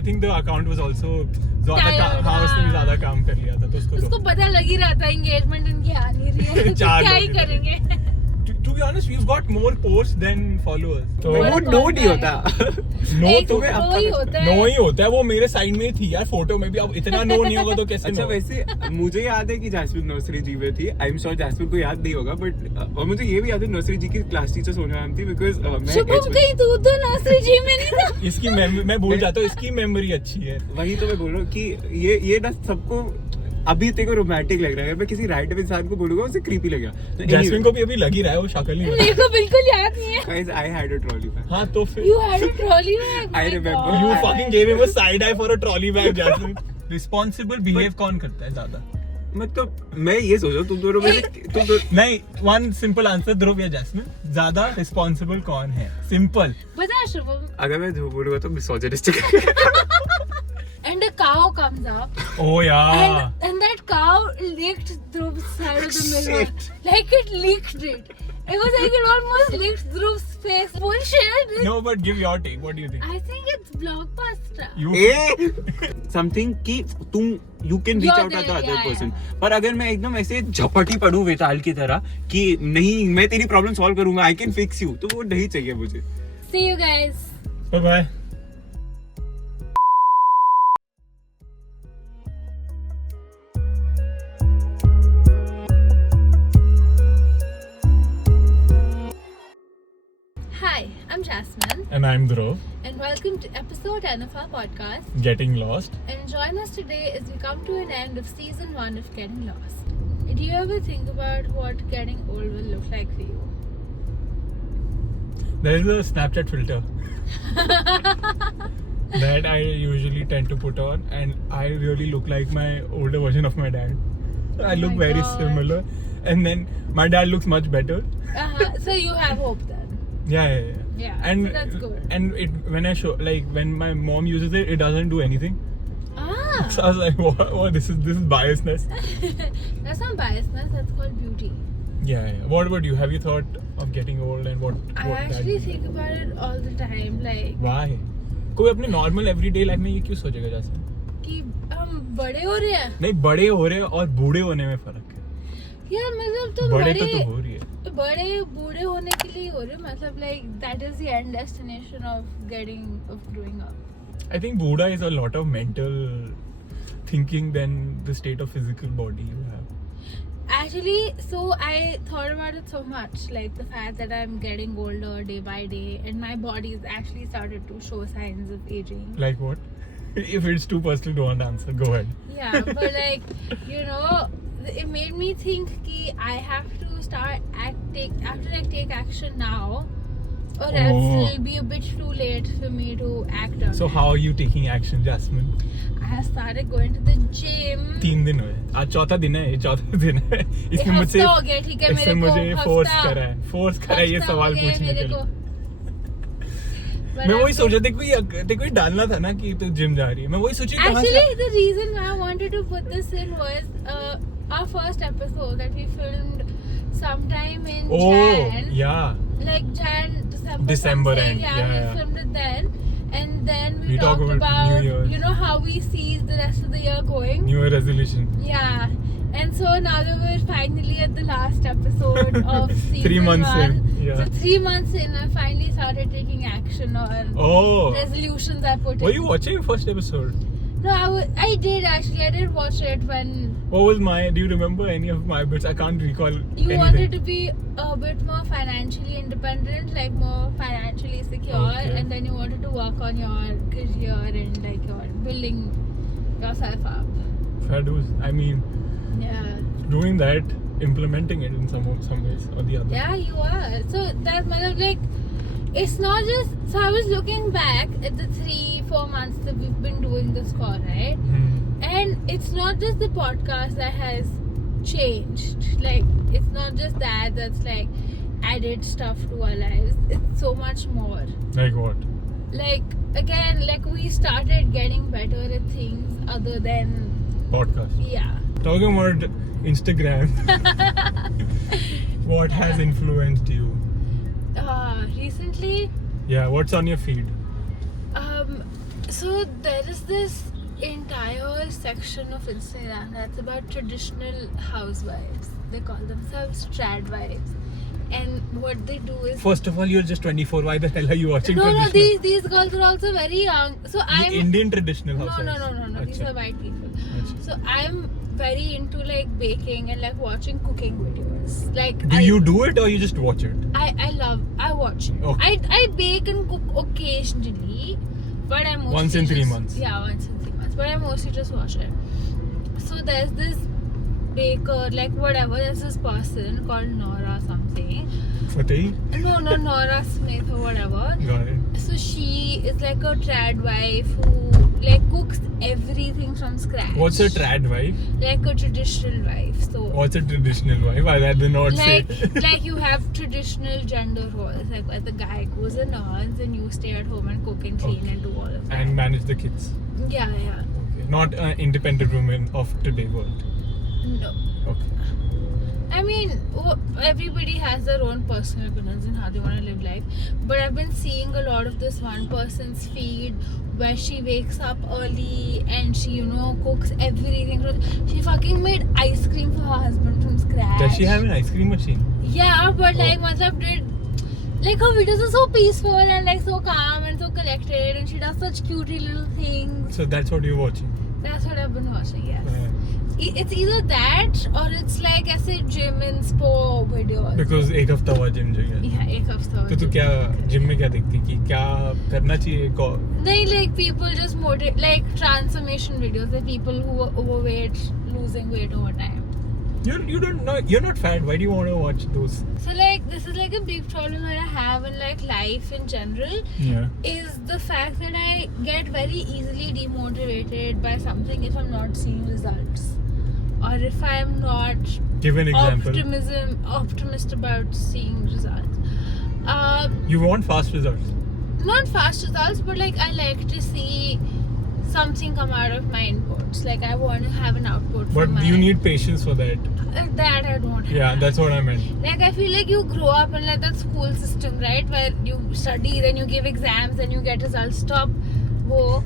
I think the account was also ज़्यादा काम कर लिया था, तो उसको पता लग ही रहा था एंगेजमेंट इनकी आ नहीं रही है, तो क्या ही करेंगे. To be honest, we've got more posts than followers. तो वो नो नहीं होता. नो तुम्हें नो ही होता है. वो मेरे साइड में ही थी यार फोटो में भी. अब इतना नो नहीं होगा तो कैसे? अच्छा वैसे मुझे याद है कि जैस्मिन नर्सरी जी में थी. आई एम श्योर जैस्मिन को याद नहीं होगा, बट और मुझे ये भी याद है नर्सरी जी की क्लास टीचर सोनिया मैम थी, बिकॉज मैं शुभम कहीं तू तो नर्सरी जी में नहीं था. इसकी मैं भूल जाता हूँ. इसकी मेमोरी अच्छी है. वही तो मैं बोल रहा हूँ कि ये ना सबको अभी तेरे को रोमांटिक लग रहा है. मैं किसी रैंडम इंसान को बोलूंगा उसे क्रीपी लगेगा. तो जैस्मिन को भी अभी लग ही रहा है. वो शक्ल नहीं मेरे को बिल्कुल याद नहीं है. Guys I had a trolley bag. हाँ तो फिर You had a trolley bag. I remember. You fucking gave him a side eye for a trolley bag, Jasmine. Responsible behave कौन करता है ज्यादा? मतलब मैं ये सोच रहा हूँ तुम दोनों में नहीं, one simple answer, ध्रुव या जैस्मिन, ज्यादा रिस्पॉन्सिबल कौन है? सिंपल. बता शुभम. अगर मैं झूठ बोलूंगा तो misogynistic. And a cow comes up. Oh yeah. And that cow licked Dhruv's side of the mirror. Like it licked it. It was like it almost licked Dhruv's face. Bullshit. No, but give your take. What do you think? I think it's blockbuster. Something कि तुम you can reach out to other person. पर अगर मैं एकदम ऐसे झपटी पड़ूं वेताल की तरह कि नहीं मैं तेरी प्रॉब्लम सॉल्व करूंगा, आई कैन फिक्स यू, तो वो नहीं चाहिए मुझे. See you guys. Bye bye. Hi, I'm Jasmine. And I'm Dhruv. And welcome to episode 10 of our podcast. Getting lost. And join us today as we come to an end of season 1 of Getting Lost. Do you ever think about what getting old will look like for you? There is a Snapchat filter that I usually tend to put on, and I really look like my older version of my dad. I look very similar, and then my dad looks much better. So you have hope then? Yeah. And so that's good. And when I show, like when my mom uses it, it doesn't do anything. So I was like, what? This is biasness. That's not biasness. That's called beauty. Yeah. What about you? Have you thought of getting old and what? I actually think about it all the time. Like why? कोई अपने normal everyday life में ये क्यों सोचेगा जैसे? कि हम बड़े हो रहे हैं. नहीं, बड़े हो रहे हैं और बूढ़े होने में फर्क है. यार मतलब तुम बड़े तो हो रही है. बड़े बूढ़े होने के लिए हो रहे हो, मतलब like that is the end destination of growing up. I think Buddha is a lot of mental thinking than the state of physical body you have. Actually, so I thought about it so much, like the fact that I'm getting older day by day and my body has actually started to show signs of aging. Like what? If it's too personal, don't answer. Go ahead. Yeah, but like, you know, it made me think कि I have to take action now, or else it'll be a bit too late for me to act on. So how are you taking action, Jasmine? I have started going to the gym. 3 दिन हुए. आज चौथा दिन है. ये चौथा दिन है. इसमें मुझे हो गया, ठीक है, मेरे को मुझे फोर्स करा है ये सवाल पूछने के लिए. मैं वही सोच रहा था कि कोई डालना था ना कि तू जिम जा रही है. मैं वही सोची कहां से. Actually, the reason why I wanted to put this in was our first episode that we filmed sometime in Jan. Yeah. Like December end. Yeah, we filmed it then. And then we talked about New Year. you know how we see the rest of the year going. New Year resolution. Yeah. And so now that we're finally at the last episode of season 3 months 1. in. Yeah. So 3 months in, I finally started taking action on resolutions I put in. Were you watching first episode? No, I did actually. I did watch it when... What was do you remember any of my bits? I can't recall anything. You wanted to be a bit more financially independent, like more financially secure, and then you wanted to work on your career and like your building yourself up. Fair dues. I mean, yeah, doing that, implementing it in some ways or the other. Yeah, you are. So that's like, it's not just... So I was looking back at the 3-4 months that we've been doing this for, right? And it's not just the podcast that has changed. Like, it's not just that's like added stuff to our lives. It's so much more. Like what? Like, again, like we started getting better at things other than podcast. Yeah. Talking about Instagram, what has influenced you? Recently, Yeah, what's on your feed? So there is this entire section of Instagram that's about traditional housewives. They call themselves trad wives, and what they do is First of all, you're just 24. Why the hell are you watching no, traditional? these girls are also very young. So I'm Indian traditional no, housewives. no. These Acha. are white people. Acha. So I'm very into like baking and like watching cooking videos. Like Do you do it or you just watch it? I watch it. Okay. I bake and cook occasionally, but I mostly Once in 3 just- months. Yeah, once in 3 months. But I mostly just watch it. So there's this baker, like whatever. There's this person called Nora something. Fateh? No, Nora Smith or whatever. Got it. So she is like a trad wife who like cooks everything from scratch. What's a trad wife? Like a traditional wife. So What's a traditional wife? I'd rather not say. like you have traditional gender roles, like where the guy goes and earns and you stay at home and cook and clean and do all of that. And manage the kids. Yeah. Okay. Not independent women of today world. No. Okay. I mean, everybody has their own personal opinions in how they want to live life. But I've been seeing a lot of this one person's feed where she wakes up early and she, you know, cooks everything. She fucking made ice cream for her husband from scratch. Does she have an ice cream machine? Yeah, but like, matlab did like her videos are so peaceful and like so calm and so collected, and she does such cutesy little things. So that's what you're watching. That's what I've been watching. Yes. It's either that or it's like ऐसे gym and sport videos. Because एक हफ्ता हुआ gym जो है. Yeah, एक हफ्ता. तो तू क्या जिम में क्या देखती है कि क्या करना चाहिए? They like people just motivate, like transformation videos, like people who are overweight losing weight over time. You don't know. You're not fat. Why do you want to watch those? So like this is like a big problem that I have in like life in general. Yeah. Is the fact that I get very easily demotivated by something if I'm not seeing results, or if I'm not Give an example. optimist about seeing results. You want fast results. Not fast results, but like I like to see something come out of my inputs. Like I want to have an output. But from my you need patience for that. that I don't have. Yeah, that's what I meant. Like I feel like you grow up in like that school system, right? Where you study, then you give exams, then you get results. Stop. Wo.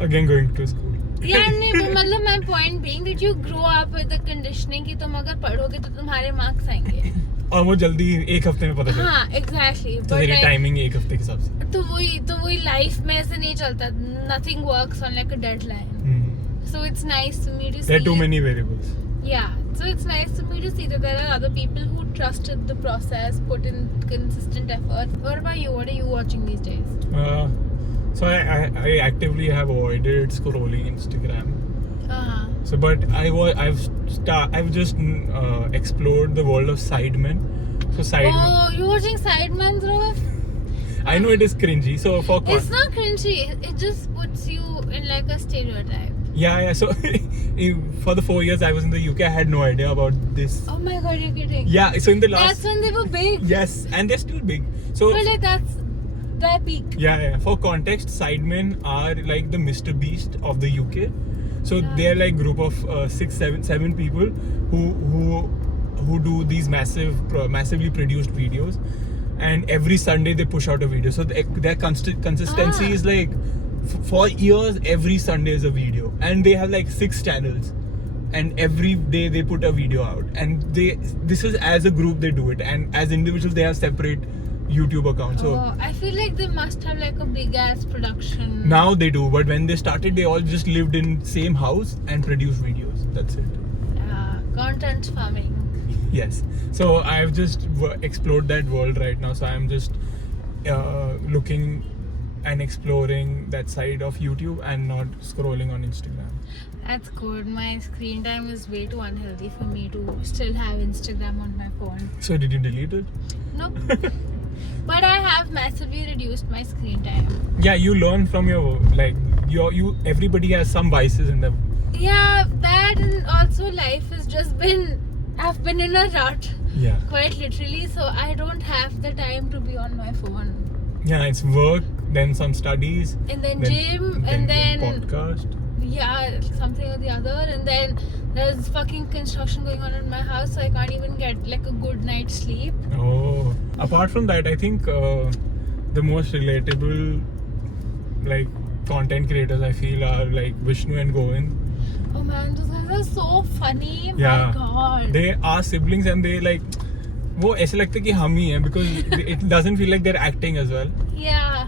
Again going to school. Yeah, नहीं, but मतलब my point being that you grow up with the conditioning कि तुम अगर पढ़ोगे तो तुम्हारे marks आएंगे. और वो जल्दी एक हफ्ते में पता चलता है. हाँ, exactly. तो तेरी टाइमिंग एक हफ्ते के हिसाब से. तो वही life में ऐसे नहीं चलता. Nothing works on like a deadline. So it's nice to me to see. There are too many variables. Yeah, so it's nice to me to see that there are other people who trusted the process, put in consistent effort. What about you? What are you watching these days? So I actively have avoided scrolling Instagram. So, but I've just explored the world of sidemen. So sidemen. Oh, you're watching Sidemen, Dhruv? I know it is cringy. So for It's not cringy. It just puts you in like a stereotype. Yeah. So for the 4 years I was in the UK, I had no idea about this. Oh my god, you're kidding. Yeah. So in the last. That's when they were big. Yes, and they're still big. So. But like that's their peak. Yeah. For context, sidemen are like the Mr. Beast of the UK. So Yeah. they're like group of 7 people who do these massively produced videos, and every Sunday they push out a video. So their consistency is like for years every Sunday is a video, and they have like 6 channels, and every day they put a video out, and this is as a group they do it, and as individuals they have separate YouTube accounts. So I feel like they must have like a big ass production. now they do, but when they started they all just lived in same house and produced videos. That's it. Content farming. Yes. So I've just explored that world right now. So I'm just looking and exploring that side of YouTube and not scrolling on Instagram. That's good. My screen time is way too unhealthy for me to still have Instagram on my phone. So did you delete it? Nope. But I have massively reduced my screen time. Yeah, you learn from your everybody has some vices in them. Yeah, that and also life has just been. I've been in a rut. Yeah. Quite literally, so I don't have the time to be on my phone. Yeah, it's work, then some studies, And then gym, and then podcast. yeah, something or the other, and then there's fucking construction going on in my house, so I can't even get like a good night's sleep. Oh, apart from that, I think the most relatable like content creators I feel are like Vishnu and Govind. Oh man, those guys are so funny. Yeah. My God. They are siblings and they like वो ऐसे लगता है कि हम ही हैं because it doesn't feel like they're acting as well. Yeah.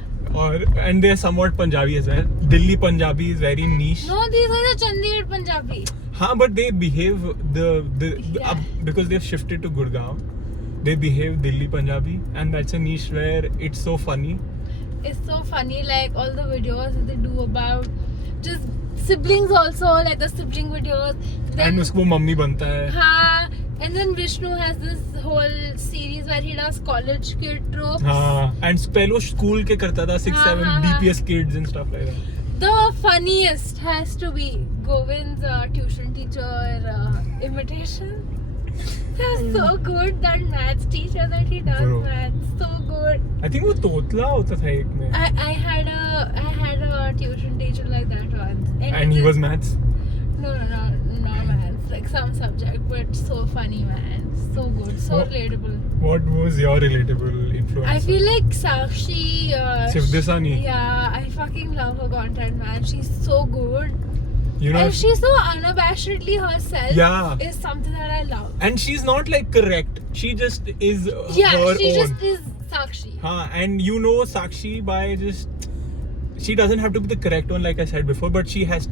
And they're somewhat Punjabi as well. Delhi Punjabi is very niche. No, these guys are Chandigarh Punjabi. हाँ, but they behave Yeah. because they've shifted to Gurgaon. They behave Delhi Punjabi, and that's a niche where it's so funny. It's so funny, like all the videos that they do about just siblings also, like the sibling videos. Then, And उसको mummy बनता है. हाँ, and then Vishnu has this whole series where he does college kid tropes. हाँ, and पहले वो school के करता था 6, 7 हाँ. DPS kids and stuff like that. The funniest has to be Govind's tuition teacher imitation. That's so good. That maths teacher that he does, Bro. man, so good. I think वो तोतला होता था एक में. I had a tuition teacher like that once. And he was maths. No, maths. Like some subject, but so funny, man. So good, so What? relatable. What was your relatable influence? I feel like Sakshi. Shivdasani. Yeah, I fucking love her content, man. She's so good. You know, And she's so unabashedly herself. Yeah. Is something that I love. and she's not like correct. She just is Yeah, her she own. just is Sakshi. And you know Sakshi by just she doesn't have to be the correct one like I said before, but she has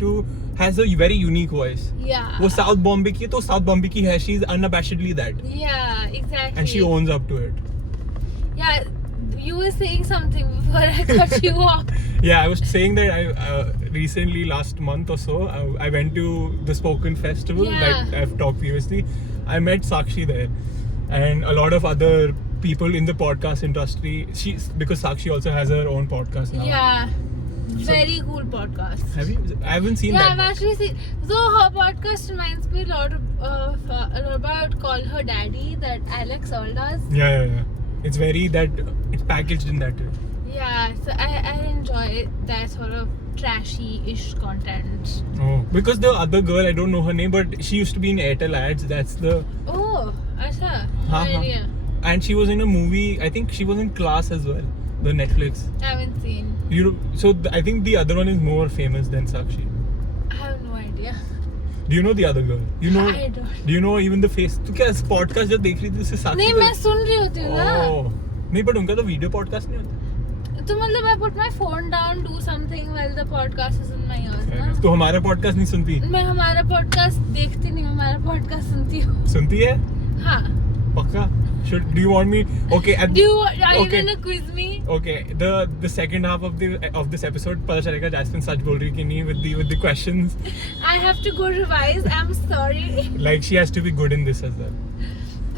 a very unique voice. Yeah. वो South Bombay की है तो South Bombay की है. She's unabashedly that, Yeah, exactly. and she owns up to it. Yeah, you were saying something before I cut you off. Yeah, I was saying that I recently last month or so I went to the Spoken Festival Yeah. like I've talked previously. I met Sakshi there, and a lot of other people in the podcast industry. Because Sakshi also has her own podcast now. Yeah. Very cool podcast. Have you? I haven't seen Yeah, that. I've actually seen. So her podcast reminds me a lot about Call Her Daddy that Alex Earl does. Yeah. It's very that it's packaged in that way. Yeah, so I enjoy that sort of trashy-ish content. Oh, because the other girl, I don't know her name, but she used to be in Airtel ads. That's the Oh, acha. No Huh. idea. And she was in a movie. I think she was in Class as well, the Netflix. I haven't seen. I think the other one is more famous than Sakshi. I have no idea. Do you know the other girl? I don't. Do you know even the face? तो क्या podcast जब देख रही थी उससे साक्षी नहीं, को- मैं सुन रही होती हूँ ना. Oh. नहीं, but उनका तो वीडियो पॉडकास्ट नहीं होता. तो मतलब I put my phone down, do something while the podcast is in my ears ना. तो हमारा पॉडकास्ट नहीं सुनती? मैं हमारा podcast देखती नहीं, हमारा podcast सुनती हूँ. सुनती है? हाँ. पक्का? Do you want me? Okay. Are you okay. gonna quiz me? Okay, the second half of this episode पता चलेगा Jasmine सच बोल रही कि नहीं with the questions. I have to go revise. I'm sorry. Like she has to be good in this as well.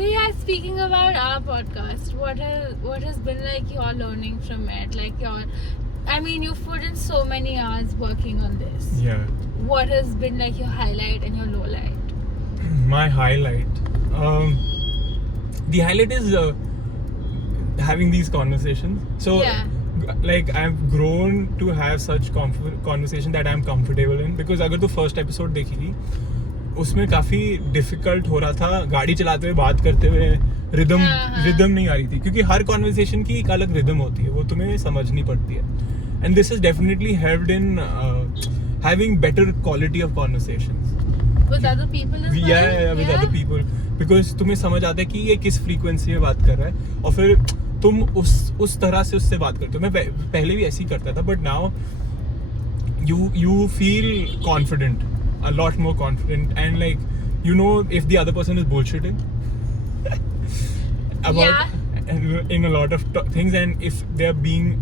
But yeah, speaking about our podcast, what has been like your learning from it? Like you've put in so many hours working on this. Yeah. What has been like your highlight and your low light? My highlight. The highlight is having these conversations. So, Yeah. like, I've grown to have such conversation that I'm comfortable in. Because अगर तो first episode देखेगी, उसमें काफी difficult हो रहा था गाड़ी चलाते हुए बात करते हुए rhythm नहीं आ रही थी क्योंकि हर conversation की एक अलग rhythm होती है वो तुम्हें समझनी पड़ती है. And this has definitely helped in having better quality of conversations. With other people as well? Yeah, with other people. Because तुम्हें समझ आता है कि ये किस फ्रीक्वेंसी में बात कर रहा है और फिर तुम उस तरह से उससे बात करते हो. मैं पहले भी ऐसे ही करता था, but now you feel confident, a lot more confident, and like you know if the other person is bullshitting about in a lot of things, and if they're being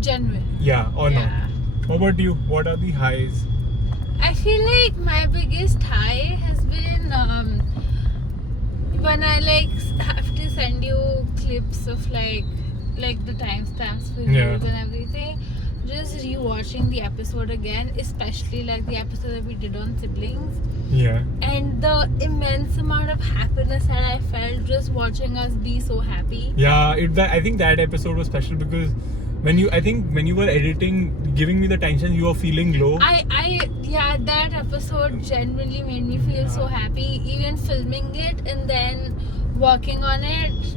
genuine. or not. What about you? What are the highs? I feel like my biggest high has been when I like have to send you clips of like the timestamps for views and everything. Just rewatching the episode again, especially like the episode that we did on siblings. Yeah. And the immense amount of happiness that I felt just watching us be so happy. Yeah, I think that episode was special because when you were editing, giving me the tension, you were feeling low. That episode genuinely made me feel so happy. Even filming it and then working on it,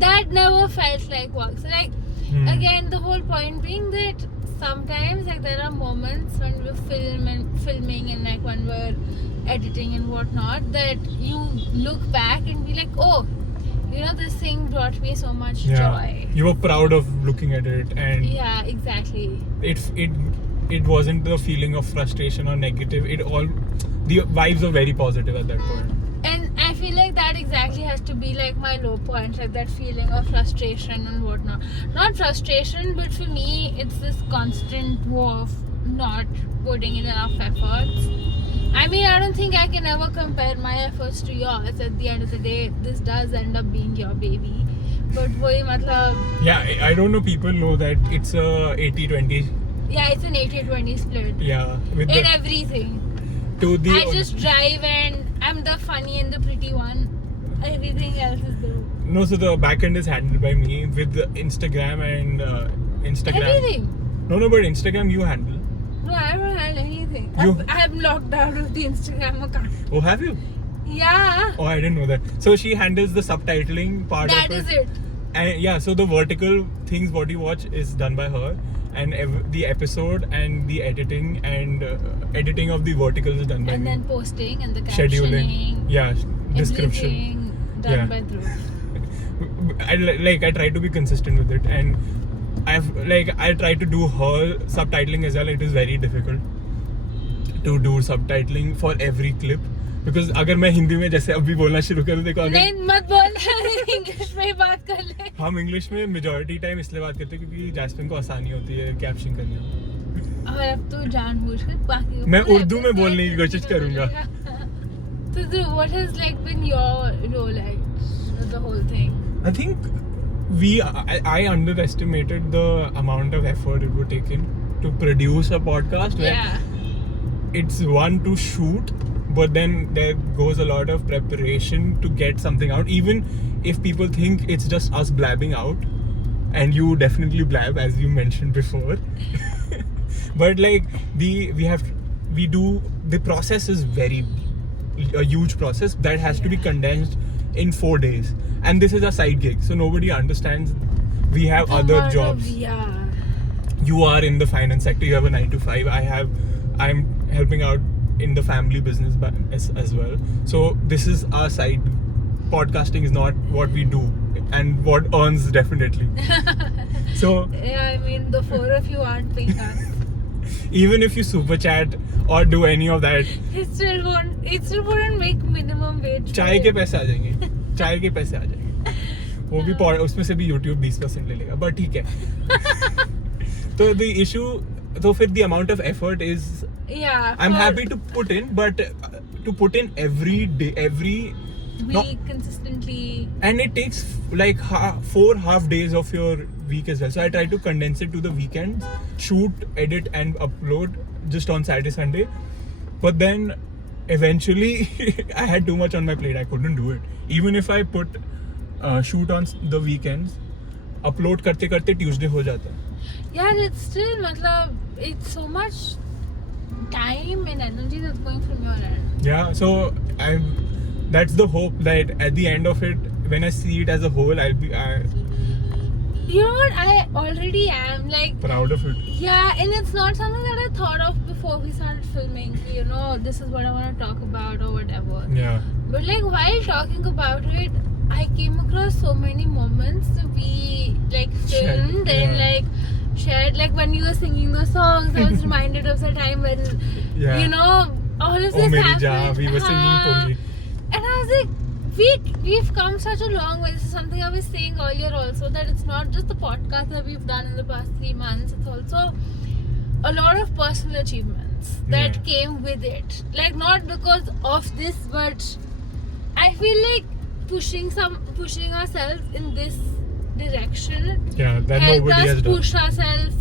that never felt like work. So like, again, the whole point being that sometimes like there are moments when we're filming and like when we're editing and whatnot that you look back and be like, oh, you know, this thing brought me so much joy. You were proud of looking at it, and Yeah, exactly. it wasn't the feeling of frustration or negative. The vibes were very positive at that point. And I feel like that exactly has to be like my low point, like that feeling of frustration and whatnot. Not frustration, but for me, it's this constant war of not putting in enough efforts. I mean, I don't think I can ever compare my efforts to yours. At the end of the day, this does end up being your baby. But wohi matlab, Yeah, I don't know. People know that it's a 80-20. yeah, it's an 80-20 split. Yeah, with In everything. I just drive and I'm the funny and the pretty one. Everything else is the... No, so the back end is handled by me with the Instagram and Instagram. Everything. No, but Instagram you handle. No, I haven't had anything. You- I'm locked out of the Instagram account. Oh, have you? Yeah. Oh, I didn't know that. So she handles the subtitling part That of it. is it. And yeah, so the vertical things what you watch is done by her, and the episode and the editing and editing of the verticals is done by And me. then posting and the Scheduling, captioning. yeah, description. Everything done Yeah. by Dhruv. I try to be consistent with it, and I try to do her subtitling as well. It is very difficult to do subtitling for every clip, because अगर मैं हिंदी में जैसे अभी बोलना शुरू करूँ, देखो नहीं अगर मत बोल इंग्लिश में ही बात कर ले. हम इंग्लिश में मेजॉरिटी टाइम इसलिए बात करते हैं क्योंकि जैस्मिन को आसानी होती है कैप्शन करने में. और अब तो जानबूझकर बाकी मैं उर्दू में बोलने की कोशिश करूंगा. So Dhruv, what has like been your role like the whole thing? I think I underestimated the amount of effort it would take in to produce a podcast where Yeah. it's one to shoot, but then there goes a lot of preparation to get something out, even if people think it's just us blabbing out, and you definitely blab as you mentioned before. But like the process is a huge process that has to be condensed in 4 days, and this is a side gig, so nobody understands we have The other amount of- jobs. Yeah. You are in the finance sector, you have a 9 to 5. I'm helping out in the family business as well. So this is our side. Podcasting is not what we do and what earns definitely. So Yeah, I mean the four of you aren't paying us. even if you super chat or do any of that, It still wouldn't make minimum wage. चाय के पैसे आ जाएंगे. चाय के पैसे आ जाएंगे. वो भी उसमें से भी YouTube 20% ले लेगा, but ठीक है. तो the issue, तो फिर the amount of effort is, Yeah. I'm for happy to put in, but to put in every day, week no, consistently. and it takes like 4 half days of your week as well. So I try to condense it to the weekends, shoot, edit and upload just on Saturday, Sunday. But then eventually I had too much on my plate. I couldn't do it. Even if I put shoot on the weekends, upload करते करते Tuesday हो जाता है. Yeah, it's still matlab, it's so much time and energy that's going from your end. Yeah, so that's the hope that at the end of it, when I see it as a whole, I'll be You know what? I already am like. proud of it. Yeah, and it's not something that I thought of before we started filming. You know, this is what I want to talk about or whatever. Yeah. But like while talking about it, I came across so many moments that we like filmed and yeah. like shared. Like when you were singing those songs, I was reminded of the time when Yeah. you know all of Oh this Meri happened. Jaan, we were singing Haan. Puri. And I was like, we've come such a long way. This is something I was saying earlier also, that it's not just the podcast that we've done in the past 3 months. It's also a lot of personal achievements that Yeah. came with it. Like not because of this, but I feel like pushing ourselves in this direction Yeah, that helped nobody us has done. push ourselves,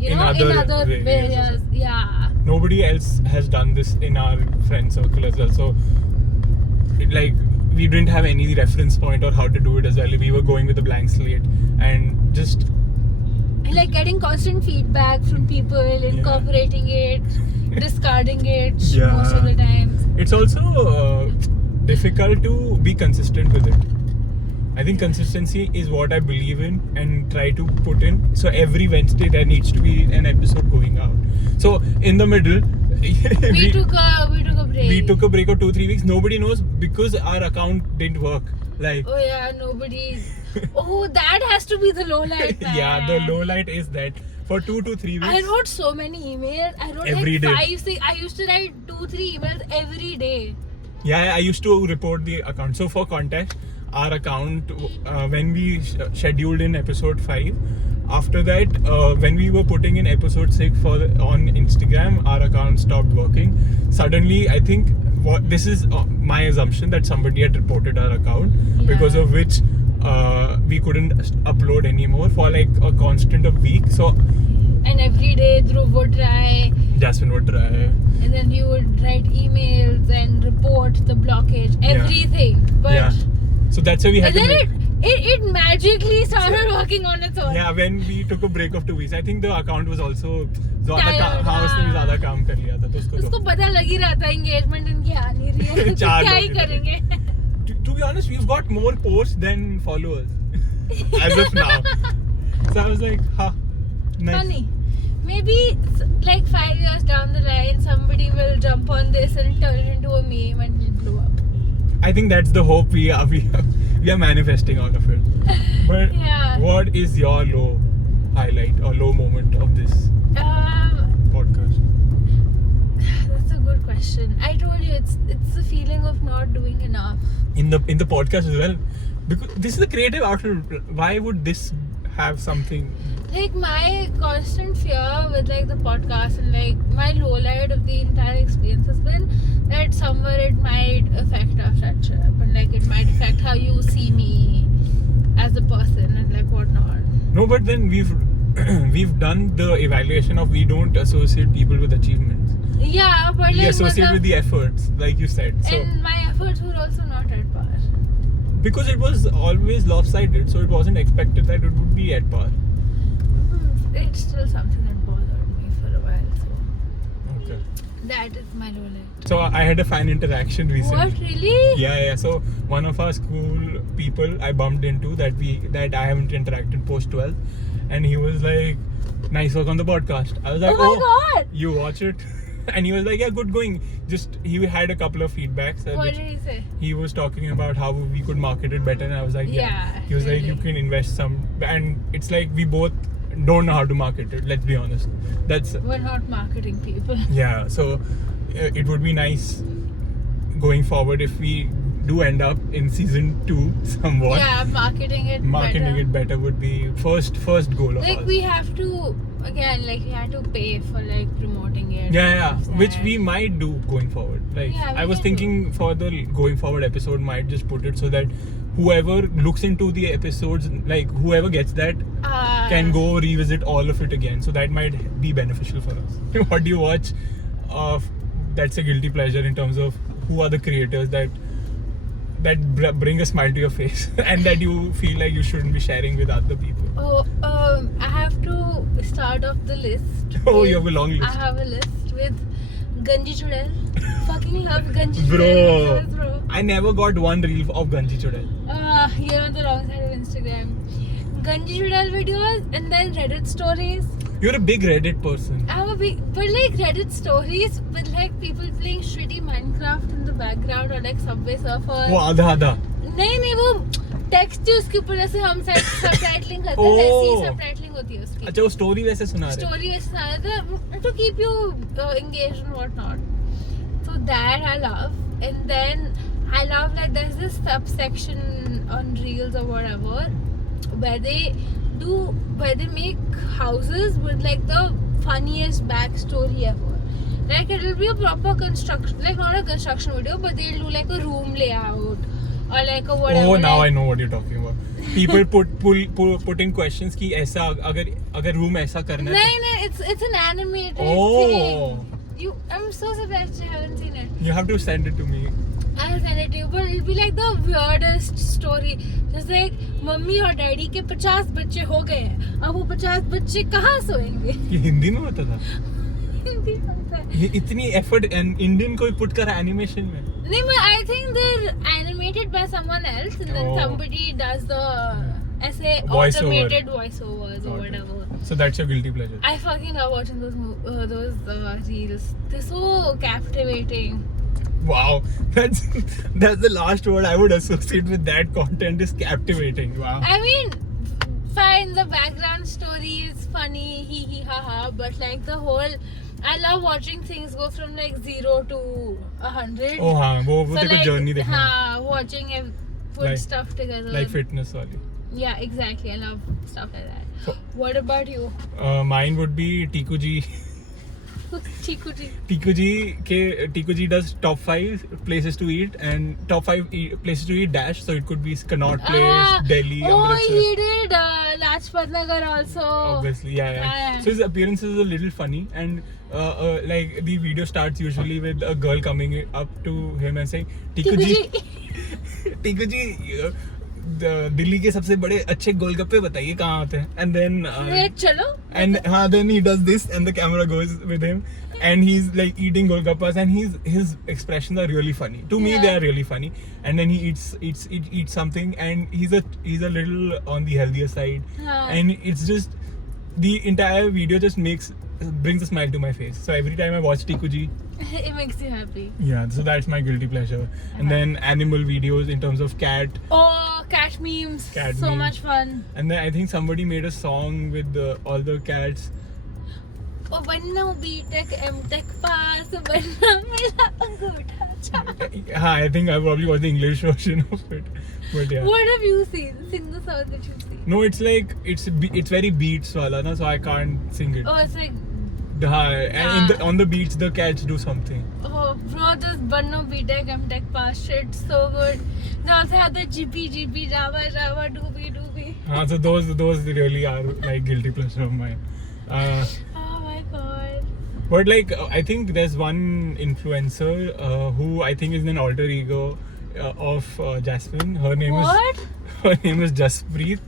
In in other other areas as areas. Yeah. Nobody else has done this in our friend circle as well. So, we didn't have any reference point or how to do it as well. We were going with a blank slate and just Like getting constant feedback from people, incorporating it, discarding it most of the times. It's also difficult to be consistent with it. I think consistency is what I believe in and try to put in. So every Wednesday there needs to be an episode going out. So in the middle, we took a break. We took a break of 2-3 weeks. Nobody knows because our account didn't work. Like Oh yeah, nobody. Oh, that has to be the low light, man. yeah, the low light is that for 2 to 3 weeks. I wrote so many emails. I wrote Every like day. 5, 6. I used to write 2-3 emails every day. Yeah, I used to report the account. So for context, our account when we scheduled in episode 5, after that when we were putting in episode 6 on Instagram, our account stopped working. Suddenly, I think this is my assumption that somebody had reported our account, because of which we couldn't upload anymore for like a constant of week. So And every day Dhruv would try, Jasmine would try. and then you would write emails and report the blockage, everything. But Yeah. So that's why we had and to then make, it magically started working on its own. yeah, when we took a break of 2 weeks, I think the account was also Tired, हाँ उसने भी हाँ। ज़्यादा काम कर लिया था तो उसको उसको पता लग ही रहा था एंगेजमेंट इनकी आ नहीं रही है तो चार क्या ही लोग करेंगे. to be honest, we've got more posts than followers as of now. So I was like, ha, nice. Funny. Maybe like 5 years down the line, somebody will jump on this and turn it into a meme and it'll blow up. I think that's the hope we are manifesting out of it. But Yeah. what is your low highlight or low moment of this podcast? That's a good question. I told you it's the feeling of not doing enough. In the podcast as well, because this is the creative outlet. Why would this have something? Like my constant fear with like the podcast and like my low light of the entire experience has been that somewhere it might affect our friendship and like it might affect how you see me as a person and like whatnot. No, but then we've done the evaluation of we don't associate people with achievements. Yeah, but We like associate with the efforts, like you said. So and my efforts were also not at par. because it was always lopsided, so it wasn't expected that it would be at par. It's still something that bothered me for a while, so Okay. that is my low light. So I had a fan interaction recently. What, really? Yeah. So one of our school people I bumped into that I haven't interacted post 12, and he was like, "Nice work on the podcast." I was like, Oh my God! You watch it?" And he was like, "Yeah, good going." Just he had a couple of feedbacks. What which did he say? he was talking about how we could market it better, and I was like, Yeah, He was like, really. "You can invest some," and it's like we both don't know how to market it. Let's be honest. That's We're not marketing people. yeah. So it would be nice going forward if we do end up in season 2 somewhat. Yeah, marketing it better would be first goal of like ours. we have to again like we had to pay for like promoting it. Yeah, and which that. we might do going forward. Like Yeah, we I was can thinking for the going forward episode, might just put it so that whoever looks into the episodes, like whoever gets that, can go revisit all of it again. So that might be beneficial for us. What do you watch? That's a guilty pleasure in terms of who are the creators that bring a smile to your face and that you feel like you shouldn't be sharing with other people. I have to start off the list. Oh, with- you have a long list. I have a list with Ganji Chudel. Fucking love Ganji Bro, Chudel. Bro. I never got one reel of Ganji Chudel. You're on the wrong side of Instagram. Ganji Chudel videos and then Reddit stories. You're a big Reddit person. I'm a big, but like Reddit stories with like people playing shitty Minecraft in the background or like Subway Surfers. वो आधा नहीं वो text है उसके ऊपर जैसे हम subtitling करते हैं वैसी ही सबटाइटलिंग होती है उसकी. अच्छा वो स्टोरी वैसे सुना रहे. Story वैसे सुना रहे थे to keep you engaged and whatnot. So that I love, and then I love like there's this subsection on Reels or whatever where they make houses with like the funniest backstory ever. Like it'll be a proper construction, like not a construction video, but they'll do like a room layout or like a whatever. Oh, now like, I know what you're talking about. People put in questions कि ऐसा अगर room ऐसा करना है. नहीं, it's an animated Oh. thing. I'm so surprised you haven't seen it. You have to send it to me. I'll send it to you, but it'll be like the weirdest story. Just like mummy और daddy के 50 बच्चे हो गए हैं. अब वो 50 बच्चे कहाँ सोएंगे? ये हिंदी में होता था. हिंदी में लगता है. इतनी एफर्ट इंडियन कोई पुट कर एनिमेशन में. नहीं, but I think they're animated by someone else, and then Oh. somebody does the ऐसे Voice over. automated voiceovers or Okay. whatever. So that's your guilty pleasure. I fucking love watching those reels. They're so captivating. Wow, that's the last word I would associate with that content is captivating. Wow. I mean, fine, the background story is funny, hee hee ha ha, but like the whole, I love watching things go from like 0 to 100. Oh हाँ, वो So तेरे को like, journey देखना. हाँ, watching put Like- stuff together. Like fitness वाली. Yeah, exactly. I love stuff like that. So- What about you? Mine would be Tikuji. Tikuji does top 5 places to eat and top 5 places to eat dash. So it could be Connaught Place, Delhi, Oh, Amritsar. he did Lajpat Nagar also. Obviously, yeah. Yeah. So his appearance is a little funny, and like the video starts usually with a girl coming up to him and saying, "Tikuji, Tikuji, Delhi के सबसे बड़े अच्छे गोलगप्पे बताइए कहाँ आते हैं?" And then चलो. and then he does this, and the camera goes with him, and he's like eating golgappas, and his expressions are really funny. To me, Yeah. they are really funny. And then he eats something, and he's a little on the healthier side, Yeah. and it's just the entire video just brings a smile to my face. So every time I watch Tikuji, It makes you happy. yeah, so that's my guilty pleasure. And then animal videos in terms of cat. Oh, cat memes. Cat so memes. much fun. And then I think somebody made a song with all the cats. Oh, बनना B.Tech M.Tech pass, बनना मेरा अंगूठा छाप. I think I probably watched the English version of it. But yeah. What have you seen? Sing the song that you've seen. No, it's like it's very beats wala na, so I can't sing it. Oh, it's like, And on the beats the cats do something. oh bro, this बनना B.Tech M.Tech pass shit, so good. They also have the GP, Java, doobie. So those really are like guilty pleasure of mine. Oh my god. But like I think there's one influencer who I think is an alter ego of Jasmine. Her name is Jaspreet,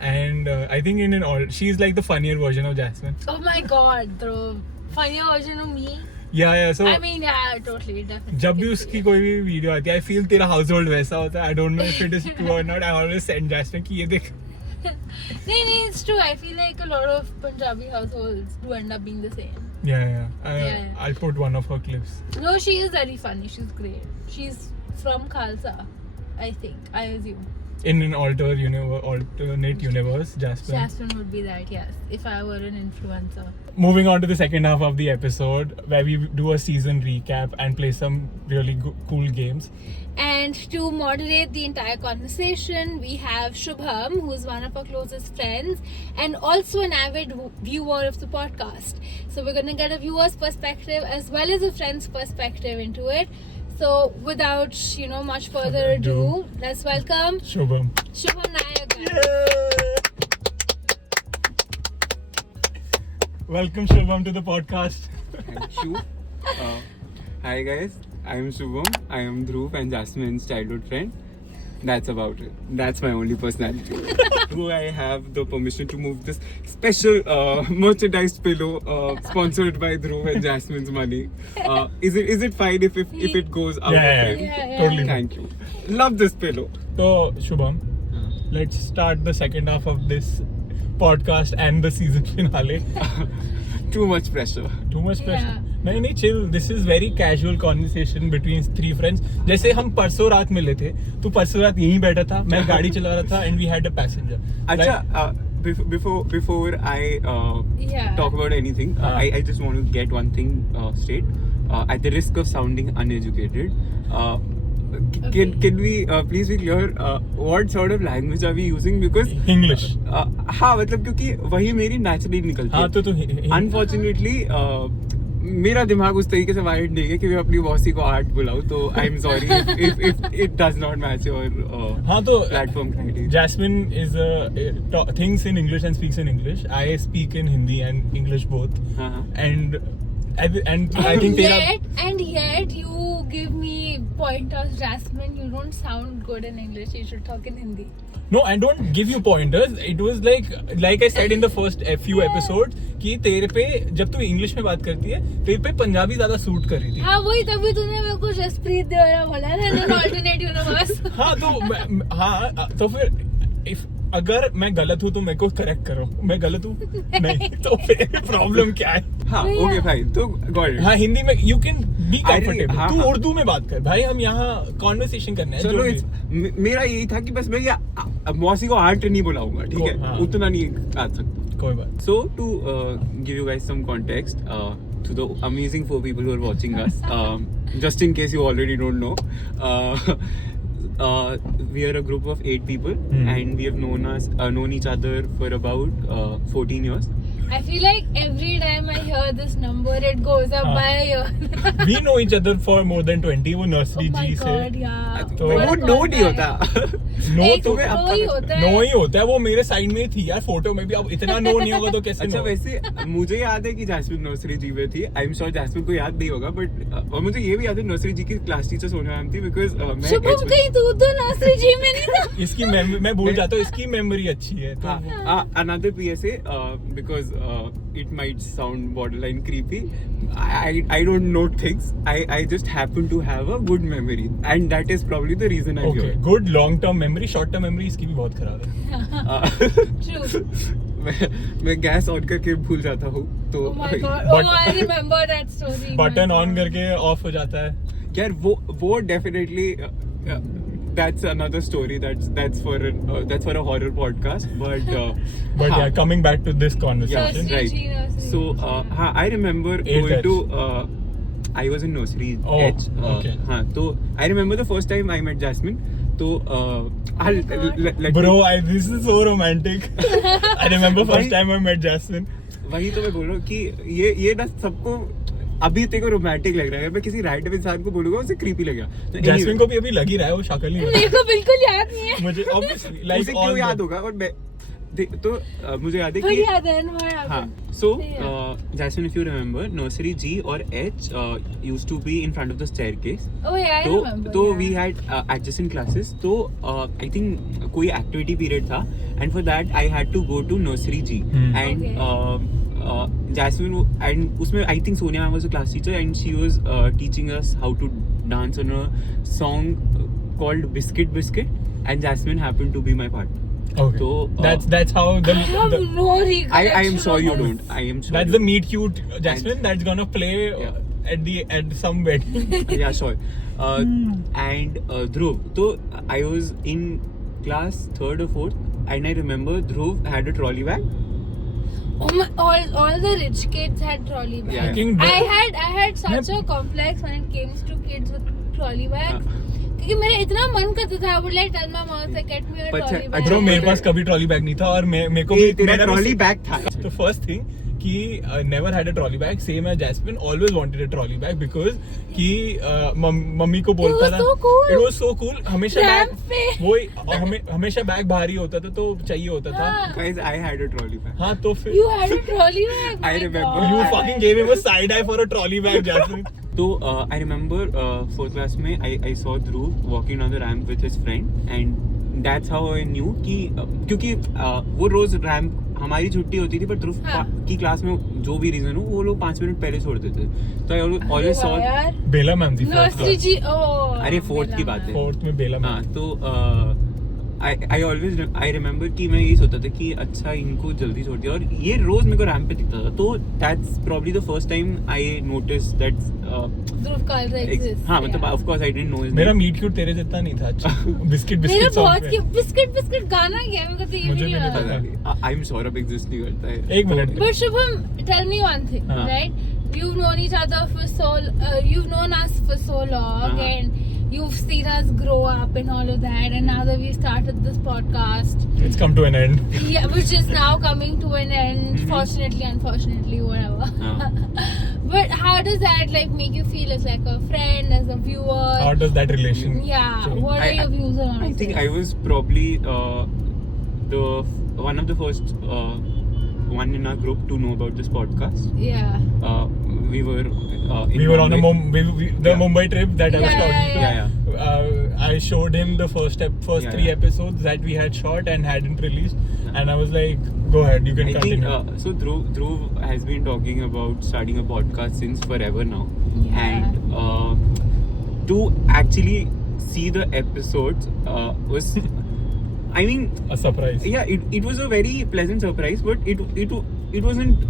and I think she's like the funnier version of Jasmine. Oh my god, bro. Funnier version of me. Yeah. So I mean, yeah, totally, definitely. जब भी उसकी कोई भी video आती है, I feel तेरा household वैसा होता है. I don't know if it is true or not. I always send Jasmine कि ये देख. No, it's true. I feel like a lot of Punjabi households do end up being the same. Yeah. Yeah. I'll put one of her clips. No, she is very funny. She's great. She's from Khalsa, I think. I assume. In an alternate universe, Jasmine. Jasmine would be that, yes. If I were an influencer. Moving on to the second half of the episode, where we do a season recap and play some really cool games. And to moderate the entire conversation, we have Shubham, who is one of our closest friends and also an avid viewer of the podcast. So we're going to get a viewer's perspective as well as a friend's perspective into it. So without, much further ado, let's welcome Shubham. Shubham Nayak. Welcome Shubham to the podcast. Thank you. Hi guys, I am Shubham. I am Dhruv and Jasmine's childhood friend. That's about it. That's my only personality. Do I have the permission to move this special merchandise pillow sponsored by Dhruv and Jasmine's money? Is it fine if it goes out of it? Yeah. Totally. Thank you. Love this pillow. So Shubham, let's start the second half of this podcast and the season finale. Too much pressure. Too much pressure. Yeah. नहीं chill. This is very casual conversation between three friends. जैसे हम परसों रात मिले थे, तो परसों रात यहीं बैठा था, मैं गाड़ी चला रहा था, and we had a passenger. Acha, before I talk about anything, I just want to get one thing straight. At the risk of sounding uneducated, can we please be clear what sort of language are we using? Because English. हाँ मतलब क्योंकि वही मेरी naturally निकलती है. हाँ तो Unfortunately मेरा दिमाग उस तरीके से वायर्ड नहीं है कि मैं अपनी बॉसी को आर्ट बुलाऊं, तो I am sorry if it does not match your हाँ तो platform criteria. Jasmine thinks in English and speaks in English. I speak in Hindi and English both. हाँ. And and I think तेरा and yet you give me pointers, Jasmine. You don't sound good in English. You should talk in Hindi. No, I don't give you pointers. It was like I said in the first few episodes कि तेरे पे जब तू English में बात करती है तेरे पे पंजाबी ज्यादा सूट कर रही थी. हाँ वही तभी तूने मेरे को जसप्रीत देवरा बोला था ना alternate universe. हाँ तो फिर अगर मैं गलत हूँ तो मेरे को करेक्ट करो. मैं गलत हूँ नहीं तो फिर प्रॉब्लम क्या है? हाँ ओके फाइन तो गॉट इट. हाँ हिंदी में यू कैन बी कंफर्टेबल. हाँ, तू हाँ. उर्दू में बात कर भाई. हम यहाँ कॉन्वर्सेशन करना है. चलो जो भी. मेरा यही था कि बस मैं मौसी को आर्ट नहीं बुलाऊंगा ठीक है. हाँ. उतना नहीं आ सकता. कोई बात. So to give you guys some context to the amazing 4 people who are watching us, just in case you already don't know, we are a group of 8 people and we have known each other for about 14 years. I feel like every time I hear this number, it goes up by a year. We know each other for more than 20. वो nursery Oh my जी God, से. yeah. तो वो What no a नहीं contact. होता. No एक तो no ही होता है. नो ही होता है. वो मेरे साइड में ही थी यार फोटो में भी. अब इतना नो नहीं होगा तो कैसे? अच्छा no? वैसे मुझे याद है कि जैस्मिन नर्सरी जी में थी. आई एम श्योर जैस्मिन को याद नहीं होगा बट और मुझे ये भी याद है नर्सरी जी की क्लास टीचर सोनिया मैम थी बिकॉज मैं शुभम कहीं तू तो नर्सरी जी में नहीं था. इसकी मैं भूल जाता हूँ. इसकी मेमोरी अच्छी है तो another PSA because it might sound borderline creepy. I don't note things. I just happen to have a good memory and that is probably the reason I'm okay. here. Good long term memory. Short term memory इसकी भी बहुत खराब है. True. मैं gas on करके भूल जाता हूँ तो Oh my God. Oh, I remember that story. Button My on God. करके ऑफ हो जाता है. यार वो definitely that's another story that's for a horror podcast but But हाँ. yeah, coming back to this Yeah, conversation. Nursery right. G, nursery. So I remember Eighth going H. to I was in nursery Oh, H. okay. हाँ तो I remember the first time I met Jasmine. तो I'll God. let Bro, me, this is so romantic. I remember first time I met Jasmine. वही तो मैं बोल रहा हूँ कि ये ना सबको अभी तेरे को रोमांटिक लग रहा है. मैं किसी रैंडम इंसान को बोलूंगा उसे क्रीपी लगेगा. तो जैस्मिन को भी अभी लग ही रहा है. वो शक्ल नहीं मेरे को बिल्कुल याद नहीं है. मुझे obviously उसे like क्यों all याद the- होगा और मैं तो मुझे याद है But कि yeah, then what happened? हाँ so Yeah. Jasmine if you remember nursery G or H used to be in front of the staircase. Oh yeah, I remember. तो yeah. we had adjacent classes. तो I think कोई activity period था and for that I had to go to nursery G and Jasmine and उसमें I think Sonia ma'am was a class teacher and she was teaching us how to dance on a song called Biscuit Biscuit and Jasmine happened to be my partner. Okay. So, that's how I have the no recollection. I am sure you of don't. I am sure. that's you the meet cute Jasmine that's gonna play Yeah. at some wedding. yeah, sure. And Dhruv. So I was in class 3rd or 4th, and I remember Dhruv had a trolley bag. Oh my, all the rich kids had trolley bags. Yeah. I think I had such a complex when it came to kids with trolley bags. क्योंकि मेरा इतना मन करता था I would like tell my mom to get me a trolley bag. Bro, मेरे पास कभी trolley bag नहीं था और मेरे को भी तेरा मेरा भी trolley bag था. The first thing कि never had a trolley bag. Same as Jasmine, always wanted a trolley bag because कि मम्मी को बोलता था. It was so cool. It was so cool. हमेशा बैग Ramp पे. वही हमेशा बैग भारी होता था तो चाहिए होता था. हाँ. Guys, I had a trolley bag. हाँ तो फिर You had a trolley bag. I my remember. God. you fucking gave him a side eye for a trolley bag, Jasmine. So I remember 4th class में I saw Dhruv walking on the ramp with his friend and that's how I knew कि क्योंकि वो रोज ramp हमारी छुट्टी होती थी पर ध्रुव हाँ. की क्लास में जो भी रीजन हो वो लोग 5 मिनट पहले छोड़ देते थे. तो आई ऑलवेज सॉ यार बेला मैम थी नर्सरी जी. ओह अरे 4th की बात है. फोर्थ में बेला हाँ मैम. तो आई रिमेम्बर कि मैं यही सोचता था कि अच्छा इनको जल्दी छोड़ दिया और ये रोज मेरे को रैम्प पे दिखता था. तो that's probably the first time I notice that Dhruv call exist. हाँ मतलब of course I didn't know his मेरा मीट क्यूट तेरे जितना नहीं था. बिस्किट मेरा बिस्किट बहुत बिस्किट गाना क्या है मेरे को तो ये मुझे भी भी नहीं नहीं पता. पता. आई एम श्योर अब एग्जिस्ट नहीं करता है. एक minute. But Shubham, tell me one thing, हाँ. right? You've known each other for you've known us for so long, हाँ. and you've seen us grow up and all of that, and now that we started this podcast, It's come to an end. yeah, which is now coming to an end, fortunately, unfortunately, whatever. But how does that like make you feel as like a friend, as a viewer? How does that relation? Yeah, change? what are your views on I think this? I was probably one of the first one in our group to know about this podcast. Yeah. we were in We were on a Mumbai. the Yeah. Mumbai trip that I was Yeah, talking yeah, to. Yeah. I showed him the first Yeah, 3 yeah. episodes that we had shot and hadn't released, and I was like, "Go ahead, you can I think continue." so. Dhruv has been talking about starting a podcast since forever now, Yeah. and to actually see the episodes was, I mean, A surprise. yeah, it was a very pleasant surprise, but it wasn't.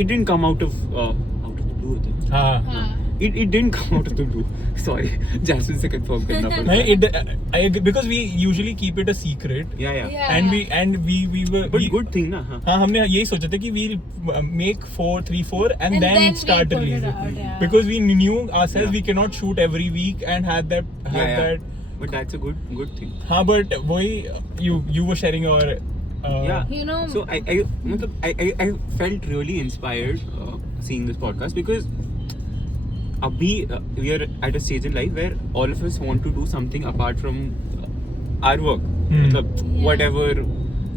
It didn't come out of the blue. हाँ. It didn't come out of the blue. Sorry, Jasmine से confirm करना पड़ा. नहीं, because we usually keep it a secret, Yeah. Yeah. and we were. But good thing ना. हाँ. हाँ, हमने यही सोचा था कि we'll make 4 and And then then we start put it releasing out, yeah. because we knew ourselves Yeah. we cannot shoot every week and have Yeah. that. But that's a good thing. हाँ, but वही you were sharing your. Yeah. You know. So I felt really inspired seeing this podcast because abhi we are at a stage in life where all of us want to do something apart from our work. मतलब Yeah. whatever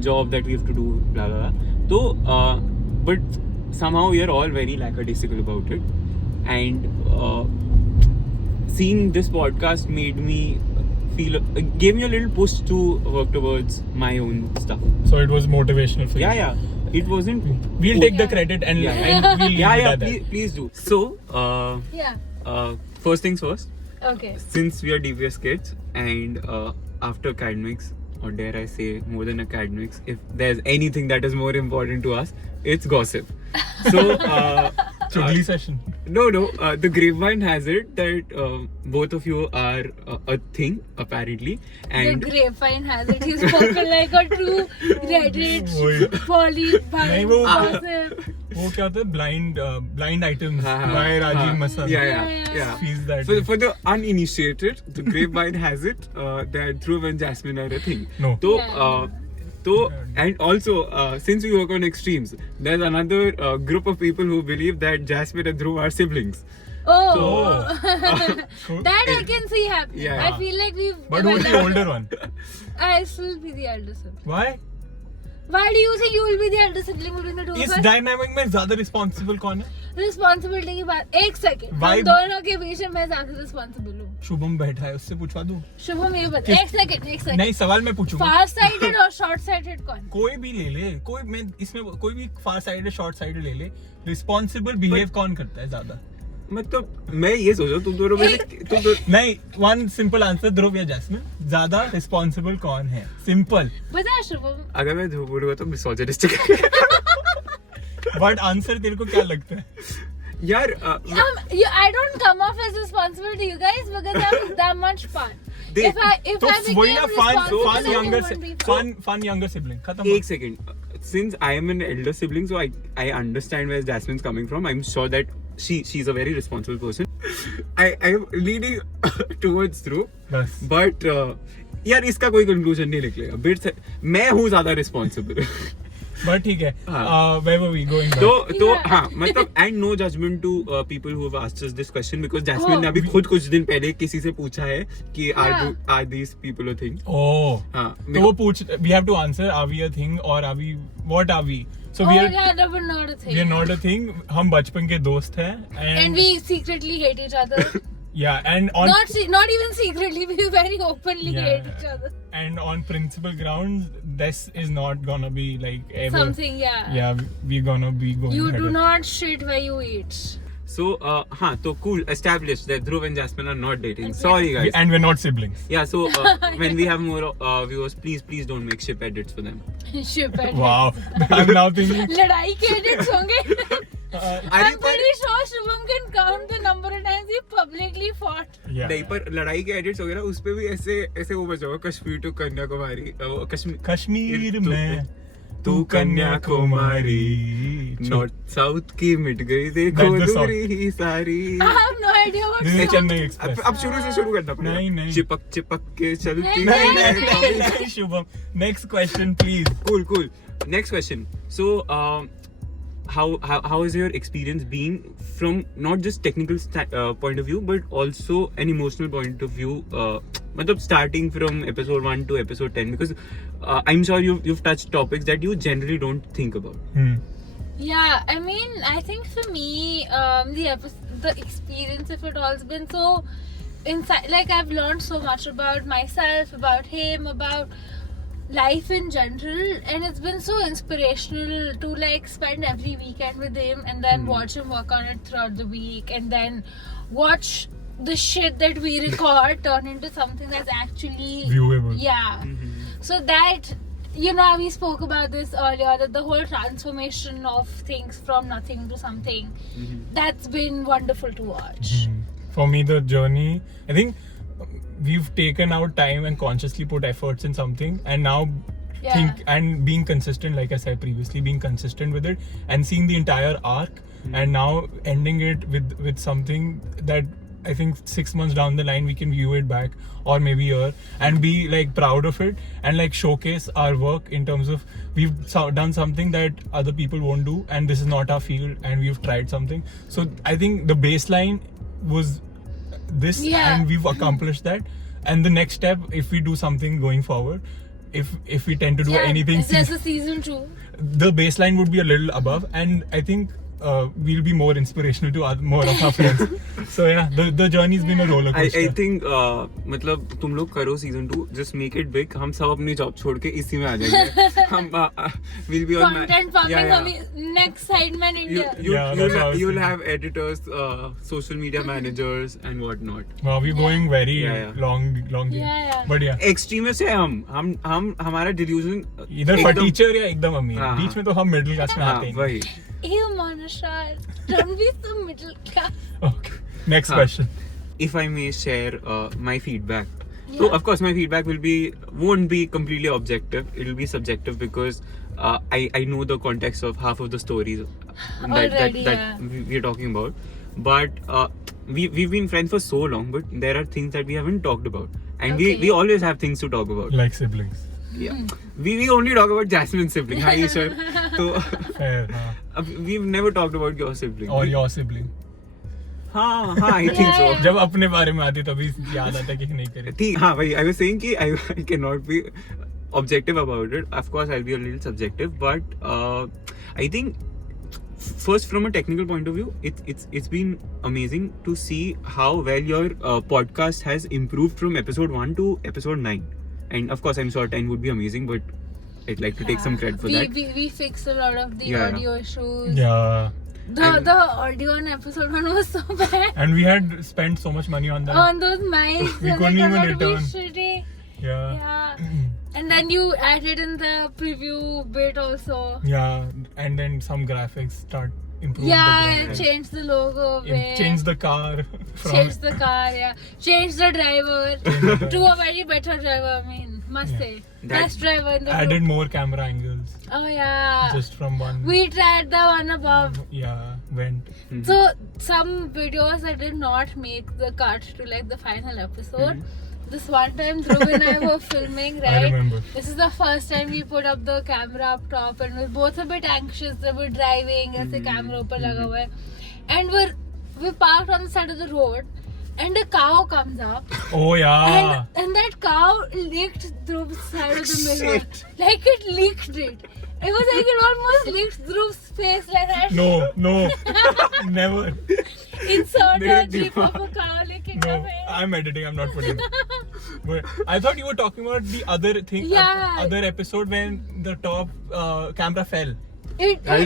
job that we have to do, blah blah blah. So but somehow we are all very lackadaisical about it, and seeing this podcast made me gave me a little push to work towards my own stuff. So it was motivational for you. Yeah. It wasn't. We'll take the credit and Yeah. and we'll leave it Yeah. at that. Please do. So, Yeah. first things first. Okay. Since we are DPS kids, and after academics, or dare I say more than academics, if there's anything that is more important to us, it's gossip. So, Chugli session. no, the grapevine has it that both of you are a thing apparently, and The grapevine has it. He's spoken like a true Reddit वही. poly नहीं, वो- gossip. वो क्या होता है blind items हाँ, by Rajiv हाँ. Masan. Yeah. Feels that. For the uninitiated, the grapevine has it that Dhruv and Jasmine are a thing. No. So, Yeah. and also since we work on extremes, there's another group of people who believe that Jasmine and Dhruv are siblings. Oh. So- That I can see happening. Yeah. I feel like we've. But who's the older one? I'll still be the elder sibling. Why? Why do you think you will be the elder sibling between the two इस of us? Dynamic में ज्यादा responsible कौन है? Responsibility की बात एक second Why- हम दोनों के बीच में मैं ज्यादा रिस्पॉन्सिबल हूँ शुभम बैठा है, उससे पूछवा दूं? शुभम ये बता किस- एक सेकंड नहीं, सवाल मैं पूछूंगा. फार साइडेड और शॉर्ट साइडेड कौन कोई भी ले ले, मैं इसमें कोई भी फार साइड शॉर्ट साइड ले ले, रिस्पॉन्सिबल बिहेव कौन करता है ज्यादा? मतलब मैं ये सोच रहा हूँ तुम दोनों में से तुम दो नहीं, वन सिंपल आंसर, ध्रुव या जैस्मिन, ज्यादा रिस्पॉन्सिबल कौन है? सिंपल. बता शुभम अगर मैं ध्रुव बोलूंगा तो मिसोजिनिस्टिक बट आंसर तेरे को क्या लगता है? यार I don't come off as responsible to you guys because I'm that much fun. They- If I तो became वही ना, responsible, fun then younger you wouldn't be fun. fun younger sibling. खत्म. एक second. Since I am an elder sibling, so I understand where Jasmine's coming from. I'm sure that she's a very responsible person. I am leaning towards Dhruv, बस. but यार इसका कोई conclusion नहीं निकलेगा. Bit मैं हूँ ज्यादा रिस्पॉन्सिबल. बट ठीक है. हाँ. Where were we going back? तो Yeah. हाँ मतलब and no judgment to people who have asked us this question because Jasmine ने Oh. अभी खुद कुछ दिन पहले किसी से पूछा है कि Yeah. Are these people a thing. Oh. हाँ तो वो पूछ, we have to answer, are we a thing or are we, what are we? So Oh we my are god, that was not a thing. we are not a thing. हम बचपन के दोस्त हैं And we secretly hate each other. yeah, and on Not even secretly, we very openly Yeah. hate each other. and on principal grounds, this is not gonna be like ever. Something, yeah. Yeah, we're gonna be going. You ahead do of- not shit where you eat. So हाँ तो cool established that Dhruv and Jasmine are not dating. Sorry guys. And we're not siblings. Yeah, so when we have more viewers, please don't make ship edits for them. Ship edits. Wow. I'm now thinking. लड़ाई के edits होंगे. अरे I'm pretty sure Shubham can count the number of times he publicly fought. Yeah. नहीं पर लड़ाई के edits वगैरह उस पे भी ऐसे वो बचा होगा कश्मीर टू कन्याकुमारी कश्मीर तू- में तू कन्याकुमारी नॉर्थ साउथ की मिट गई देखो That's the song. दूरी ही सारी. I have no idea what This is song. Chennai Express. अब शुरू से शुरू करना पड़ेगा. नहीं. चिपक चिपक के चलती नहीं, है. नहीं, Shubham. Next question, please. Cool. Next question. So, how is your experience been from not just technical point of view, but also an emotional point of view? मतलब starting from episode 1 to episode 10, because I'm sure you've touched topics that you generally don't think about. Yeah, I mean, I think for me, the experience of it all has been so inside. Like, I've learned so much about myself, about him, about life in general, and it's been so inspirational to like spend every weekend with him and then watch him work on it throughout the week, and then watch the shit that we record turn into something that's actually Viewable. Yeah. So that, you know, we spoke about this earlier, that the whole transformation of things from nothing to something, that's been wonderful to watch. For me, the journey, I think we've taken our time and consciously put efforts in something, and now and being consistent, like I said previously, being consistent with it and seeing the entire arc, and now ending it with something that I think 6 months down the line we can view it back, or maybe a year, and be like proud of it and like showcase our work in terms of we've done something that other people won't do, and this is not our field, and we've tried something. So I think the baseline was this, and we've accomplished that. And the next step, if we do something going forward, if we tend to do anything, there's a season 2, the baseline would be a little above, and I think we'll be more inspirational to more of our friends. So yeah, the journey's been a roller coaster. I think मतलब तुम लोग करो season 2, just make it big. हम सब अपनी job छोड़ के इसी में आ जाएंगे. हम we'll be on content farming, next Sideman India. You'll have editors, social media managers and whatnot. Wow, we're going very long game. But yeah, extremist है हम हमारा delusion either टीचर या एकदम अमीर, बीच में तो हम मिडिल क्लास में आते हैं. वही. Ew, Manashar, don't be so middle class. Okay, next question. If I may share my feedback. So of course my feedback won't be completely objective. It will be subjective because I know the context of half of the stories that we're talking about. But we've been friends for so long, but there are things that we haven't talked about, and we always have things to talk about. Like siblings. Yeah, we only talk about Jasmine's sibling. Hi, sir. So Fair, we've never talked about your sibling. or your sibling. हाँ, I think so. जब अपने बारे में आती तभी याद आता कि नहीं करे. हाँ भाई, I was saying कि I cannot be objective about it. Of course, I'll be a little subjective, but I think first from a technical point of view, it's been amazing to see how well your podcast has improved from episode 1 to episode 9. And of course, I'm sure 10 would be amazing, but I'd like to take some credit for that. We fixed a lot of the audio issues. Yeah. The audio on episode 1 was so bad. And we had spent so much money on that. On those mics. We couldn't even return. Shitty. Yeah. And then you added in the preview bit also. Yeah. And then some graphics start improving. Yeah, change the logo. Change the car. Change the car, Change the driver to a very better driver, I mean, must say. Best driver in the Added group. more camera angles. Oh yeah. Just from one. We tried the one above. Yeah, went. So some videos that did not make the cut to like the final episode. This one time Dhruv and I were filming, right? I remember. This is the first time we put up the camera up top, and we're both a bit anxious that we're driving as the camera ऊपर लगा हुआ है. And we parked on the side of the road, and a cow comes up. Oh yeah. And that cow licked Dhruv's side of the mirror. Like it licked it. It was like it almost licked Dhruv's face like that. No, never. Insert a gif of a cow licking your face. I'm editing. I'm not putting. But I thought you were talking about the other thing. Yeah. Other episode when the top camera fell. It fell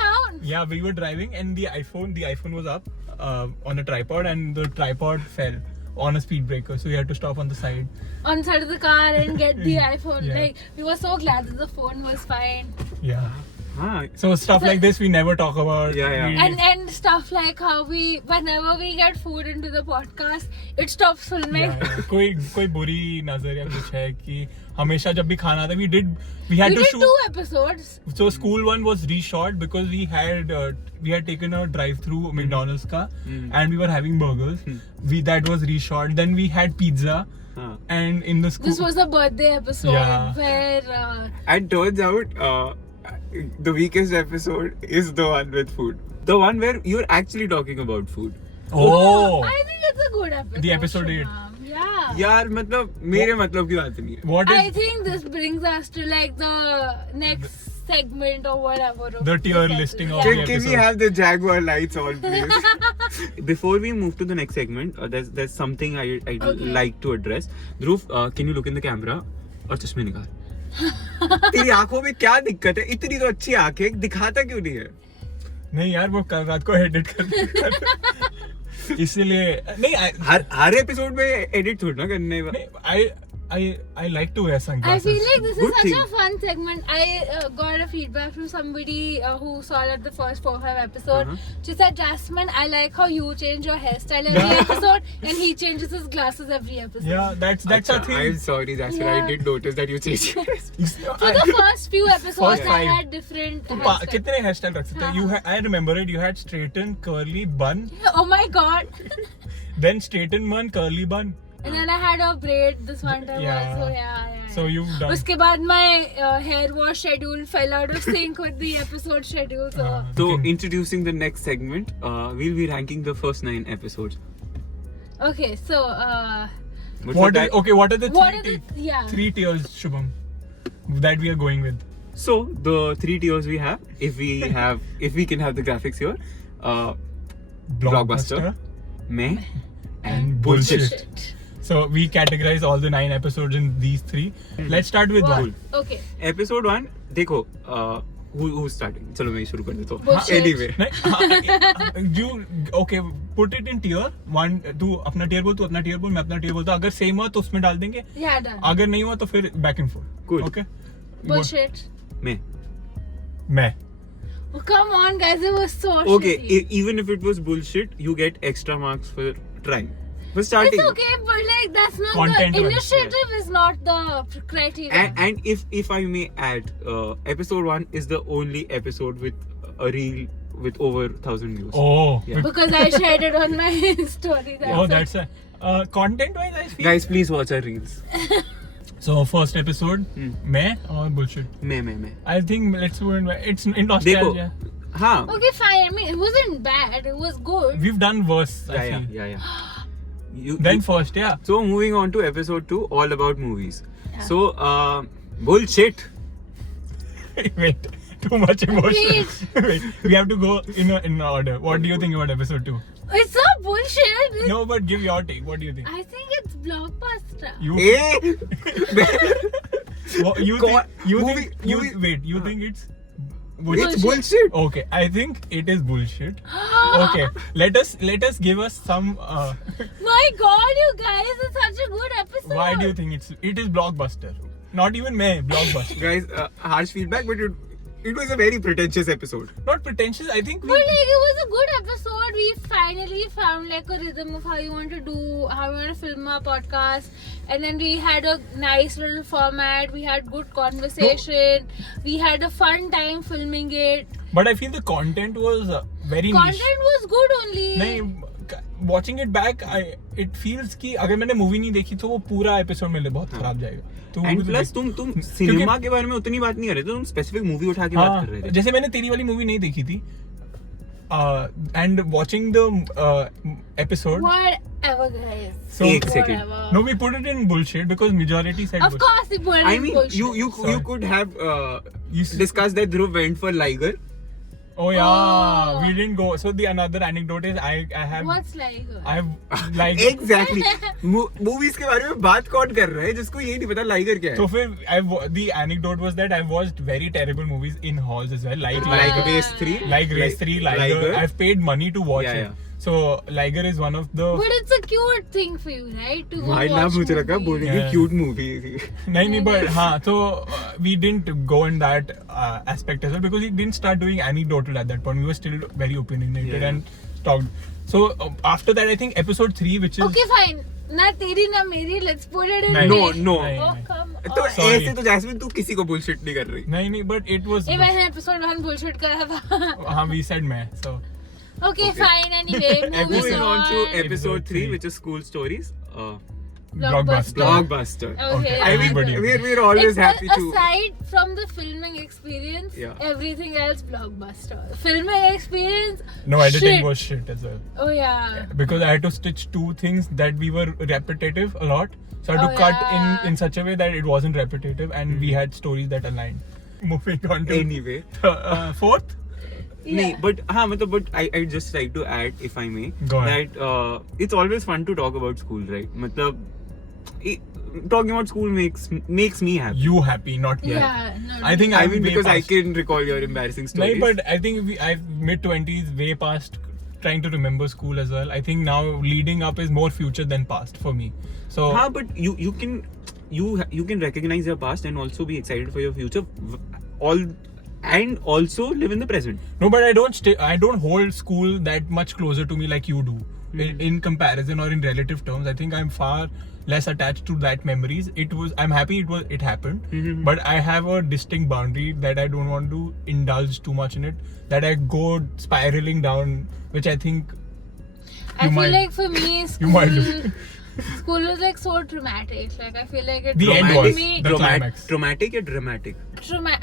down. Yeah, we were driving and the iPhone was up on a tripod, and the tripod fell on a speed breaker, so we had to stop on the side. On the side of the car and get the iPhone. Yeah. Like we were so glad that the phone was fine. Yeah. So stuff like this we never talk about. And stuff like how whenever we get food into the podcast, it stops filming. कोई बुरी नजर या कुछ है कि हमेशा जब भी खाना आता we had to shoot 2 episodes. So school one was reshot because we had taken a drive-through McDonald's ka, and we were having burgers. That was reshot. Then we had pizza. And in the school, This was a birthday episode where And turns out the weakest episode is the one with food. The one where you're actually talking about food. Oh! I think it's a good episode. The episode 8. Yeah. यार मतलब मेरे मतलब की बात नहीं है. What I is think this brings us to like the next segment or whatever. of The tier this listing of episode. the Can we episode. have the Jaguar lights on, please? Before we move to the next segment, there's something I'd Okay. like to address. Dhruv, can you look in the camera? और चश्मे निकाल. तेरी आंखों में क्या दिक्कत है? इतनी तो अच्छी आंखें, दिखाता क्यों नहीं है? नहीं यार वो कल रात को एडिट कर इसलिए नहीं हर एपिसोड में एडिट थोड़ा ना करने I like to wear I sunglasses. feel like this Good is such thing. a fun segment. I got a feedback from somebody who saw like the first 4-5 episode. She said, Jasmine, I like how you change your hairstyle every Yeah. episode and he changes his glasses every episode. Yeah, that's a thing. I'm sorry, Jasmine. I Yeah. did notice that you changed. For the first few episodes, I 5. had different तो hairstyles. कितने hair style रख सकते हैं? I remember it. You had straighten, curly bun, Oh my god. then straighten bun, curly bun. And then I had a braid this one time Yeah. also. Yeah. So you've done. उसके बाद my hair wash schedule fell out of sync with the episode schedule. So So, introducing the next segment, we'll be ranking the first 9 episodes. okay, so But for that- What are the what are the three tiers, Shubham, that we are going with? So the 3 tiers we have, if we can have the graphics here, Blockbuster, meh, and bullshit. So we categorize all the 9 episodes in these 3. Let's start with What? one. Okay. Episode 1, देखो, who's starting? चलो मैं शुरू कर देता हूँ. Bullshit. Anyway, Okay, put it in tier 1. तू अपना tier बोल, तू अपना tier बोल, मैं अपना tier बोलता हूँ. अगर same हुआ तो उसमें डाल देंगे. Yeah, done. अगर नहीं हुआ तो फिर back and forth. Good. Okay. Bullshit. meh. मैं. Oh, come on, guys, it was so Okay, shitty. even if it was bullshit, you get extra marks for trying. For starting. It's okay, but like that's not Content the wise, initiative is not the criteria. And if I may add, episode 1 is the only episode with a reel with over 1,000 views. Oh. Yeah. Because I shared it on my story. That's a content wise I feel. Guys, please watch our reels. So first episode, मैं और bullshit. Meh. I think let's go in. It's in देखो, nostalgia. हाँ. Okay, fine. I mean, it wasn't bad. It was good. We've done worse. I feel. Yeah. Then first, yeah. So moving on to episode 2, all about movies. So bullshit. Wait, too much emotion. Wait, we have to go in order. What do you think about episode 2? It's not bullshit. It's- No, but give your take. What do you think? I think it's blockbuster. You Eh? you Go- think movie- wait, you think it's It's bullshit. Okay, I think it is bullshit. Okay, let us give us some My God, you guys, it's such a good episode. why do you think it is blockbuster? Not even me, blockbuster. Guys, harsh feedback, but it was a very pretentious episode. Not pretentious. I think But like it was a good episode. We finally found like a rhythm of how you want to film a podcast, and then we had a nice little format. We had good conversation. We had a fun time filming it. but I feel the content was very niche. Content was good only. नहीं, watching it back, it feels कि अगर मैंने movie नहीं देखी तो वो पूरा episode मेरे लिए बहुत खराब जाएगा. तो एंड प्लस तुम सिनेमा के बारे में उतनी बात नहीं कर रहे थे, तुम स्पेसिफिक मूवी उठा के बात कर रहे थे. जैसे मैंने तेरी वाली मूवी नहीं देखी थी and watching the episode Whatever, guys. So- एक second. Whatever. no we put it in bullshit because majority said Of course, they put it I in mean, bullshit. you Sorry. could have You s- discussed that Dhruv went for Liger. oh yeah Oh. we didn't go. So the another anecdote is I have What's like? I've like Exactly. Movies के बारे में बात कौन कर रहा है जिसको ये नहीं पता लाइगर क्या है. so फिर the anecdote was that I've watched very terrible movies in halls as well like Like Race 3. like Race 3 Liger. I've paid money to watch Yeah, it. yeah. So Liger is one of the But it's a cute thing for you, right? To go भाई watch नाम मुझे लगा movies. बोलेंगे Yeah. Cute movie थी. नहीं but हाँ so we didn't go in that aspect as well because we didn't start doing anecdotal at that point. We were still very opinionated Yeah. and talked. So after that I think episode 3 which is Okay, fine. Na teri na meri. Let's put it in. नहीं, No, there. no. नहीं, Oh, नहीं. come तो on. Sorry. ऐसे तो jasmine तू किसी को bullshit नहीं कर रही. नहीं but it was ये मैंने episode 1 bullshit करा था. हाँ we said मैं so Okay, Okay. fine. Anyway, moving Moving on to on. episode 3, 3, which is school stories. blockbuster. Blockbuster. Okay. I mean, everybody. We're always It's happy to. aside from the filming experience, Yeah. everything else blockbuster. Filming experience. No, editing shit. was shit as well. Oh yeah. Because I had to stitch 2 things that we were repetitive a lot. So I had to Oh, cut yeah. in such a way that it wasn't repetitive and we had stories that aligned. Moving on to Anyway. fourth. नहीं, but हाँ मतलब but I just like to add, if I may, Go ahead. that it's always fun to talk about school, right? मतलब talking about school makes me happy. You happy, not yet. Yeah, no, I think I I'm mean way because I past. can recall your embarrassing No, stories. but I think I've mid-20s, way past trying to remember school as well. I think now leading up is more future than past for me. So हाँ, but you can recognize your past and also be excited for your future, and also live in the present. no, but I don't hold school that much closer to me like you do. In comparison or in relative terms, I think I'm far less attached to that memories. I'm happy it happened, Mhm. but I have a distinct boundary that I don't want to indulge too much in it. That I go spiraling down, which I think I you feel might- like for me, you might school, school was like so traumatic. Like I feel like it The end traumatized was me. the climax. Traumatic or dramatic?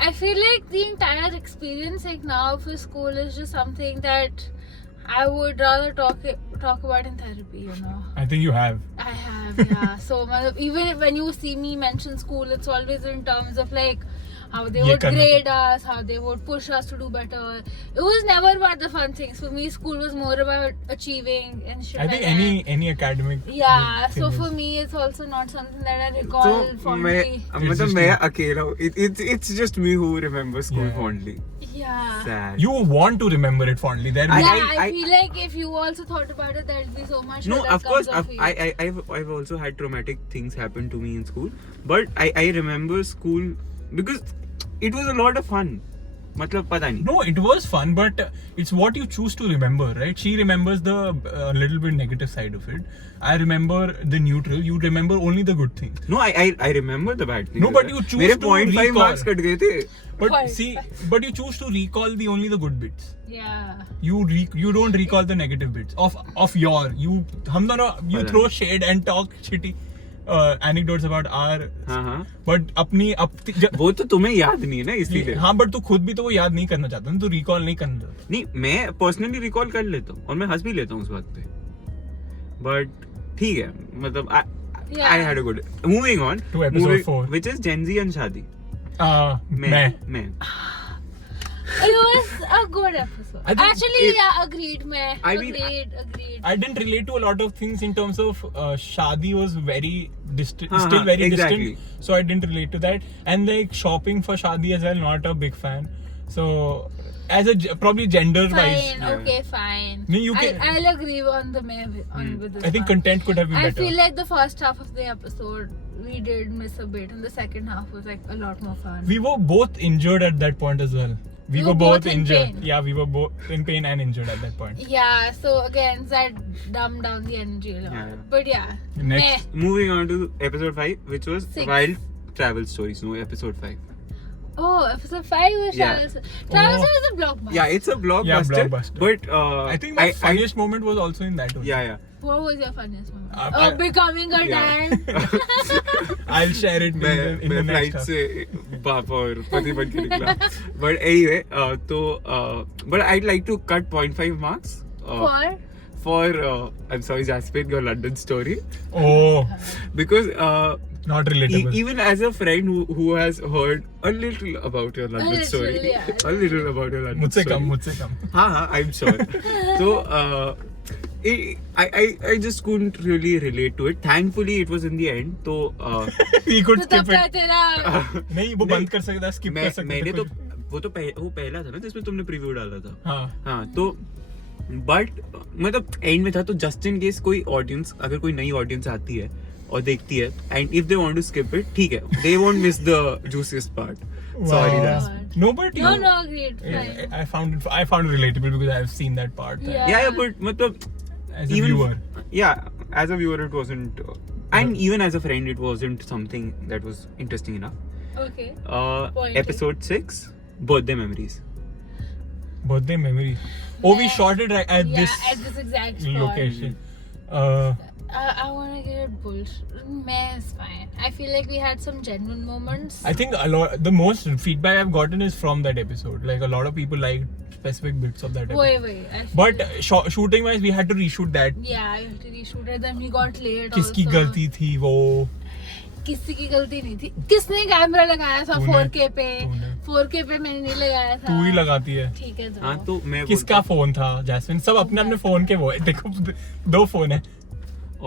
I feel like the entire experience like now for school is just something that I would rather talk about in therapy, you know. I think you have. I have, yeah. So even when you see me mention school, it's always in terms of like how they Ye would karna grade us, how they would push us to do better. It was never about the fun things. For me, school was more about achieving and shit. I think like that. any academic. Yeah, thing so is- for me, it's also not something that I recall So fondly. It's just मैं you. अकेला हूँ. It's just me who remembers school Yeah. fondly. Yeah. Sad. You want to remember it fondly. There I feel like if you also thought about it, there'd be so much. No, that of course. comes off you. I've also had traumatic things happen to me in school, but I remember school because it was a lot of fun. मतलब पता नहीं. No, it was fun, but it's what you choose to remember, right? She remembers the little bit negative side of it. I remember the neutral. You remember only the good things. No, I remember the bad things. No, but you choose मेरे to 0.5 recall. marks cut गए थे. But Why? see, but you choose to recall only the good bits. Yeah. You don't recall the negative bits of your. हम दोनों you पता throw shade and talk shitty anecdotes about our. हाँ. But अपनी वो तो तुम्हें याद नहीं है ना इसलिए. हाँ, but तू खुद भी तो वो याद नहीं करना चाहता ना, तू recall नहीं करना चाहता. नहीं, मैं पर्सनली रिकॉल कर लेता हूँ और मैं हंस भी लेता हूँ उस बात पे. बट ठीक है, मतलब Yeah. I had a good. Moving on To episode 4. which is Gen Z and शादी. मैं. It was a good episode. I think Actually, yeah, agreed. I mean, Agreed. I didn't relate to a lot of things in terms of shadi was very distant, हाँ, still very exactly. distant. So I didn't relate to that. And like shopping for shadi as well, not a big fan. So as probably gender wise, Fine. Yeah. Okay, fine. No, you can- I'll agree on the with this I think one. content could have been I better. feel like the first half of the episode we did miss a bit, and the second half was like a lot more fun. We were both injured at that point as well. We You were were both both in injured. pain. Yeah, we were both in pain and injured at that point. Yeah, so again, that dumbed down the energy a lot. Yeah. But yeah, Next. Moving on to episode 5, which was 6. wild travel stories. No, episode 5. Oh, episode 5 was Yeah. Travel is a blockbuster. Yeah, it's a blockbuster. Yeah, blockbuster. But I think my funniest moment was also in that one. Yeah. What was your funniest moment? I- Becoming a Yeah. dad. I'll share it in the मैं next flight half. से बाप और पति बन के निकला. But anyway, but I'd like to cut 0.5 marks for I'm sorry, Jasmine, your London story, Oh, because not relatable. even as a friend who has heard a little about your London little, story, yeah. a little about your London मुझसे story. मुझसे कम. हाँ, I'm sure. So I just couldn't really relate to it. Thankfully, it was in the end. So We could तो तब skip का it. तेरा नहीं, वो बंद कर सकता, skip कर सकते मैंने थे तो कुछ. वो पहला था ना जिसमें तुमने प्रीव्यू डाला था. हाँ. तो बट मतलब एंड में था, तो जस्ट इन केस कोई ऑडियंस, अगर कोई नई ऑडियंस आती है और देखती है, and if they want to skip it, ठीक है, they won't miss the juiciest part. Sorry, Wow. that's No, but No, you- no, agreed. Yeah, Fine. I found it relatable because I've seen that part. Yeah. yeah, but मतलब As a even viewer. yeah, as a viewer it wasn't, and even as a friend it wasn't something that was interesting enough. Okay. Point. Episode 6, birthday memories. Birthday memory. Oh, we shot it right at Yeah, at this exact spot. location. I want to get it bullshit. Meh, it's fine. I feel like we had some genuine moments. I think the most feedback I've gotten is from that episode. Like a lot of people liked specific bits of that episode. Wait. I feel But like- shooting wise, we had to reshoot that. yeah, I had to reshoot it. Then we got late. किसकी also. गलती थी वो? किसी की गलती नहीं थी. किसने कैमरा लगाया था तूने. 4K पे? तूने. 4K पे मैंने नहीं लगाया था. तू ही लगाती है. ठीक है. हाँ तो मैं किसका फोन था जैस्मिन? सब अपने अपने फोन के वो है. देखो 2 फोन है.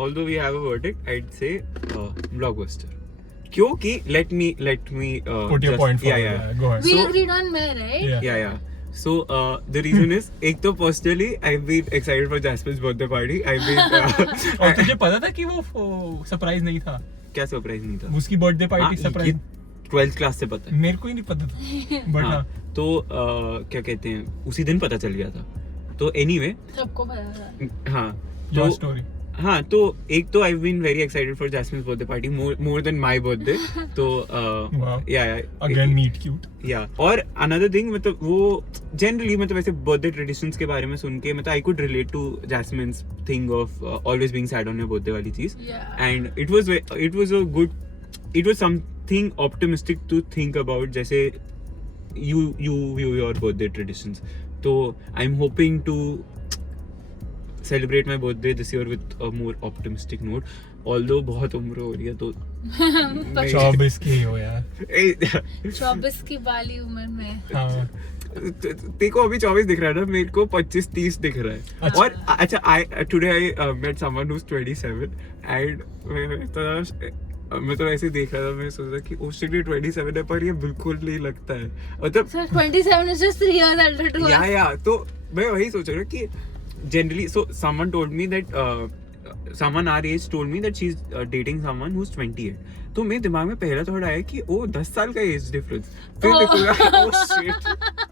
although we have a verdict, I'd say blockbuster. क्योंकि let me Put your just- point forward. yeah. Go ahead. We So- agreed on me, right? Yeah. So the reason is एक तो personally I've been excited for Jasmine's birthday party. I've been और तुझे पता था कि वो surprise नहीं था? क्या सरप्राइज नहीं था? उसकी birthday party surprise 12th class से पता है. मेरे को ही नहीं पता था. बट हाँ, हाँ. तो क्या कहते हैं उसी दिन पता चल गया था. तो anyway सबको पता था. हाँ योर तो स्टोरी. हाँ तो एक तो I've been very excited for Jasmine's birthday party more than my birthday. तो Wow. yeah. Again meet cute. या और अनदर थिंग मतलब वो जनरली मतलब ऐसे बर्थडे ट्रेडिशंस के बारे में सुन के मतलब I could relate to Jasmine's thing of always being sad on your birthday वाली चीज. Yeah. And it was something optimistic to think about जैसे you view your birthday traditions. तो I am hoping to celebrate my birthday this year with a more optimistic note. Although बहुत उम्र हो रही है तो 24 की हो यार. 24 की बाली उम्र में. हाँ. देखो अभी 24 दिख रहा है ना, मेरे को 25-30 दिख रहा है. अच्छा. और अच्छा today I met someone who is 27 and मैं तो ऐसे देख रहा था. मैं सोच रहा कि ओस्ट्रेलिया 27 है पर ये बिल्कुल नहीं लगता है मतलब. So 27 is just 3 years older to us. या तो मैं वही सोच रहा हूँ कि generally so someone told me that someone our age told me that she's dating someone who's 28. तो मेरे दिमाग में पहला थॉट आया कि ओ 10 साल का एज डिफरेंस. फिर देखूंगा ओह शिट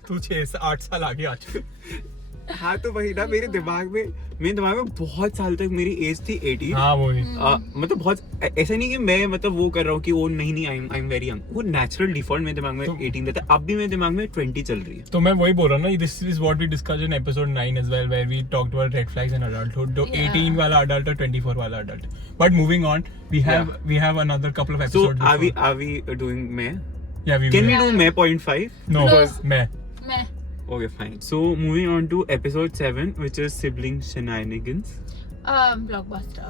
तू 6-8 साल आगे आ चुका. हाँ तो वही ना मेरे दिमाग में बहुत साल तक मेरी एज थी 18. हाँ वो ही. मतलब बहुत ऐसा नहीं कि मैं मतलब वो कर रहा हूँ कि वो नहीं आई एम वेरी यंग. वो नेचुरल डिफॉल्ट मेरे दिमाग में 18 रहता है. अब भी मेरे दिमाग में 20 चल रही है. तो मैं वही बोल रहा हूँ ना, this is what we discussed in episode 9 as well, where we talked about red flags in adulthood. तो Yeah. 18 वाला adult और 24 वाला adult. But moving on, we have another couple of So episodes. are we doing मैं? Yeah, we Can will. we do मैं 0.5? No, Because- मैं. मैं. Okay, fine. So moving on to episode 7, which is sibling shenanigans. Blockbuster.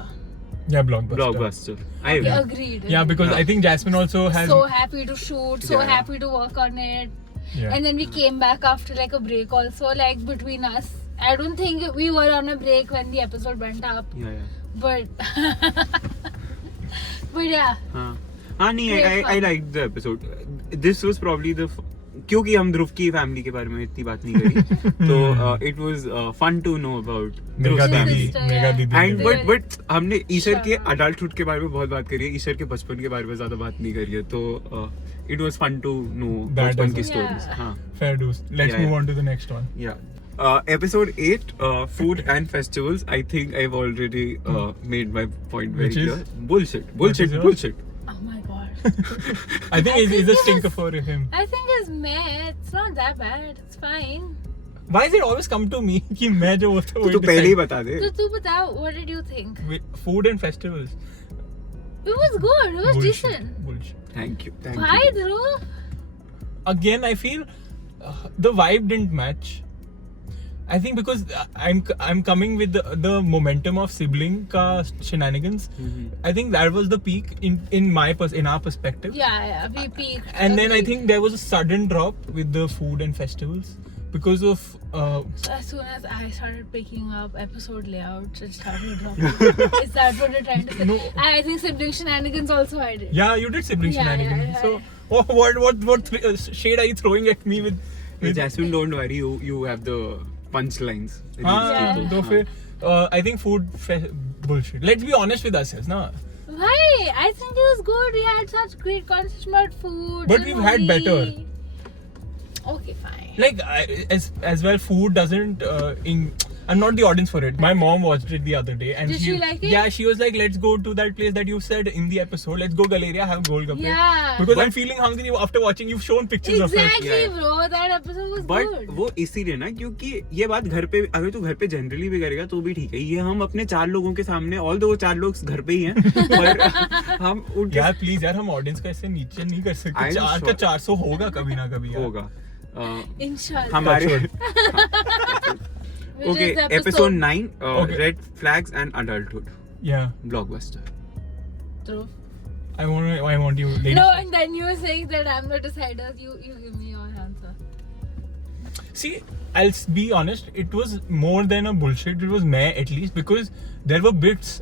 Yeah, blockbuster. Blockbuster. I Okay, agree. agreed. Yeah, because Yeah. I think Jasmine also has. So happy to shoot, so Yeah. happy to work on it. Yeah. And then we came back after like a break also, like between us. I don't think we were on a break when the episode went up, Yeah. but but yeah. हाँ नहीं Great I fun. liked the episode. This was probably क्योंकि हम ध्रुव की family के बारे में इतनी बात नहीं करी तो it was fun to know about Megha Sister, didi. yeah. Megha didi. And They- but हमने ईशर के Sure. अडल्टहुड के बारे में बहुत बात करी है. ईशर के बचपन के बारे में ज्यादा बात नहीं करी है. तो it was fun to know That बचपन as की well. स्टोरीज. Yeah. हाँ Fair dues. Let's Yeah, move yeah. on to the next one. Yeah. Episode 8, food and festivals. I think I've already made my point very Which is? clear. Bullshit. What is yours? Bullshit. Oh my god. I think I it's think a it stinker was- for him. I think it's meh. It's not that bad. It's fine. Why does it always come to me कि मैं जो होता तो पहले ही बता दे. So तू बता, what did you think? Food and festivals. It was good. It was Bullshit. decent. Bullshit. Thank you. Why, Dhruv? Again, I feel the vibe didn't match. I think because I'm coming with the momentum of sibling ka shenanigans. Mhm. I think that was the peak in our perspective. Yeah, we peaked. And then I Agreed. think there was a sudden drop with the food and festivals because of So as soon as I started picking up episode layouts, it started dropping. Is that what you're trying to say? No. I think sibling shenanigans also I did. yeah, you did sibling Yeah, shenanigans. yeah, So what shade are you throwing at me with? Jasmine, don't worry. You have the punchlines. हाँ, Yeah. तो फिर I think bullshit. Let's be honest with ourselves, na. Why? I think it was good. We had such great conversation about food. But and we've had movie. better. Okay, fine. Like as well, food doesn't. I'm not the audience for it. My mom watched it the other day, and Did she like it? Yeah, she was like, "Let's go to that place that you said in the episode. Let's go Galleria, have Golgappe." Yeah. Because I'm feeling hungry after watching. You've shown pictures of it. Exactly, Yeah. bro. That episode was but good. वो इसीलिए ना क्योंकि ये बात घर पे अगर तू घर पे जनरली भी करेगा तो भी ठीक है. ये हम अपने 4 लोगों के सामने ऑल दो 4 लोग घर पे ही हैं पर हम उनके यार प्लीज यार, हम ऑडियंस का ऐसे नीचे नहीं कर सकते. I'm 4 sure. का 400 होगा कभी ना कभी यार. होगा. Inshallah. हमारे Which okay is the episode 9 Okay. Red flags and adulthood Yeah, blockbuster. Dhruv. I want you, ladies. No, and then you were saying that I'm the decider. You give me your See, I'll be honest, it was more than a bullshit. It was meh, at least, because there were bits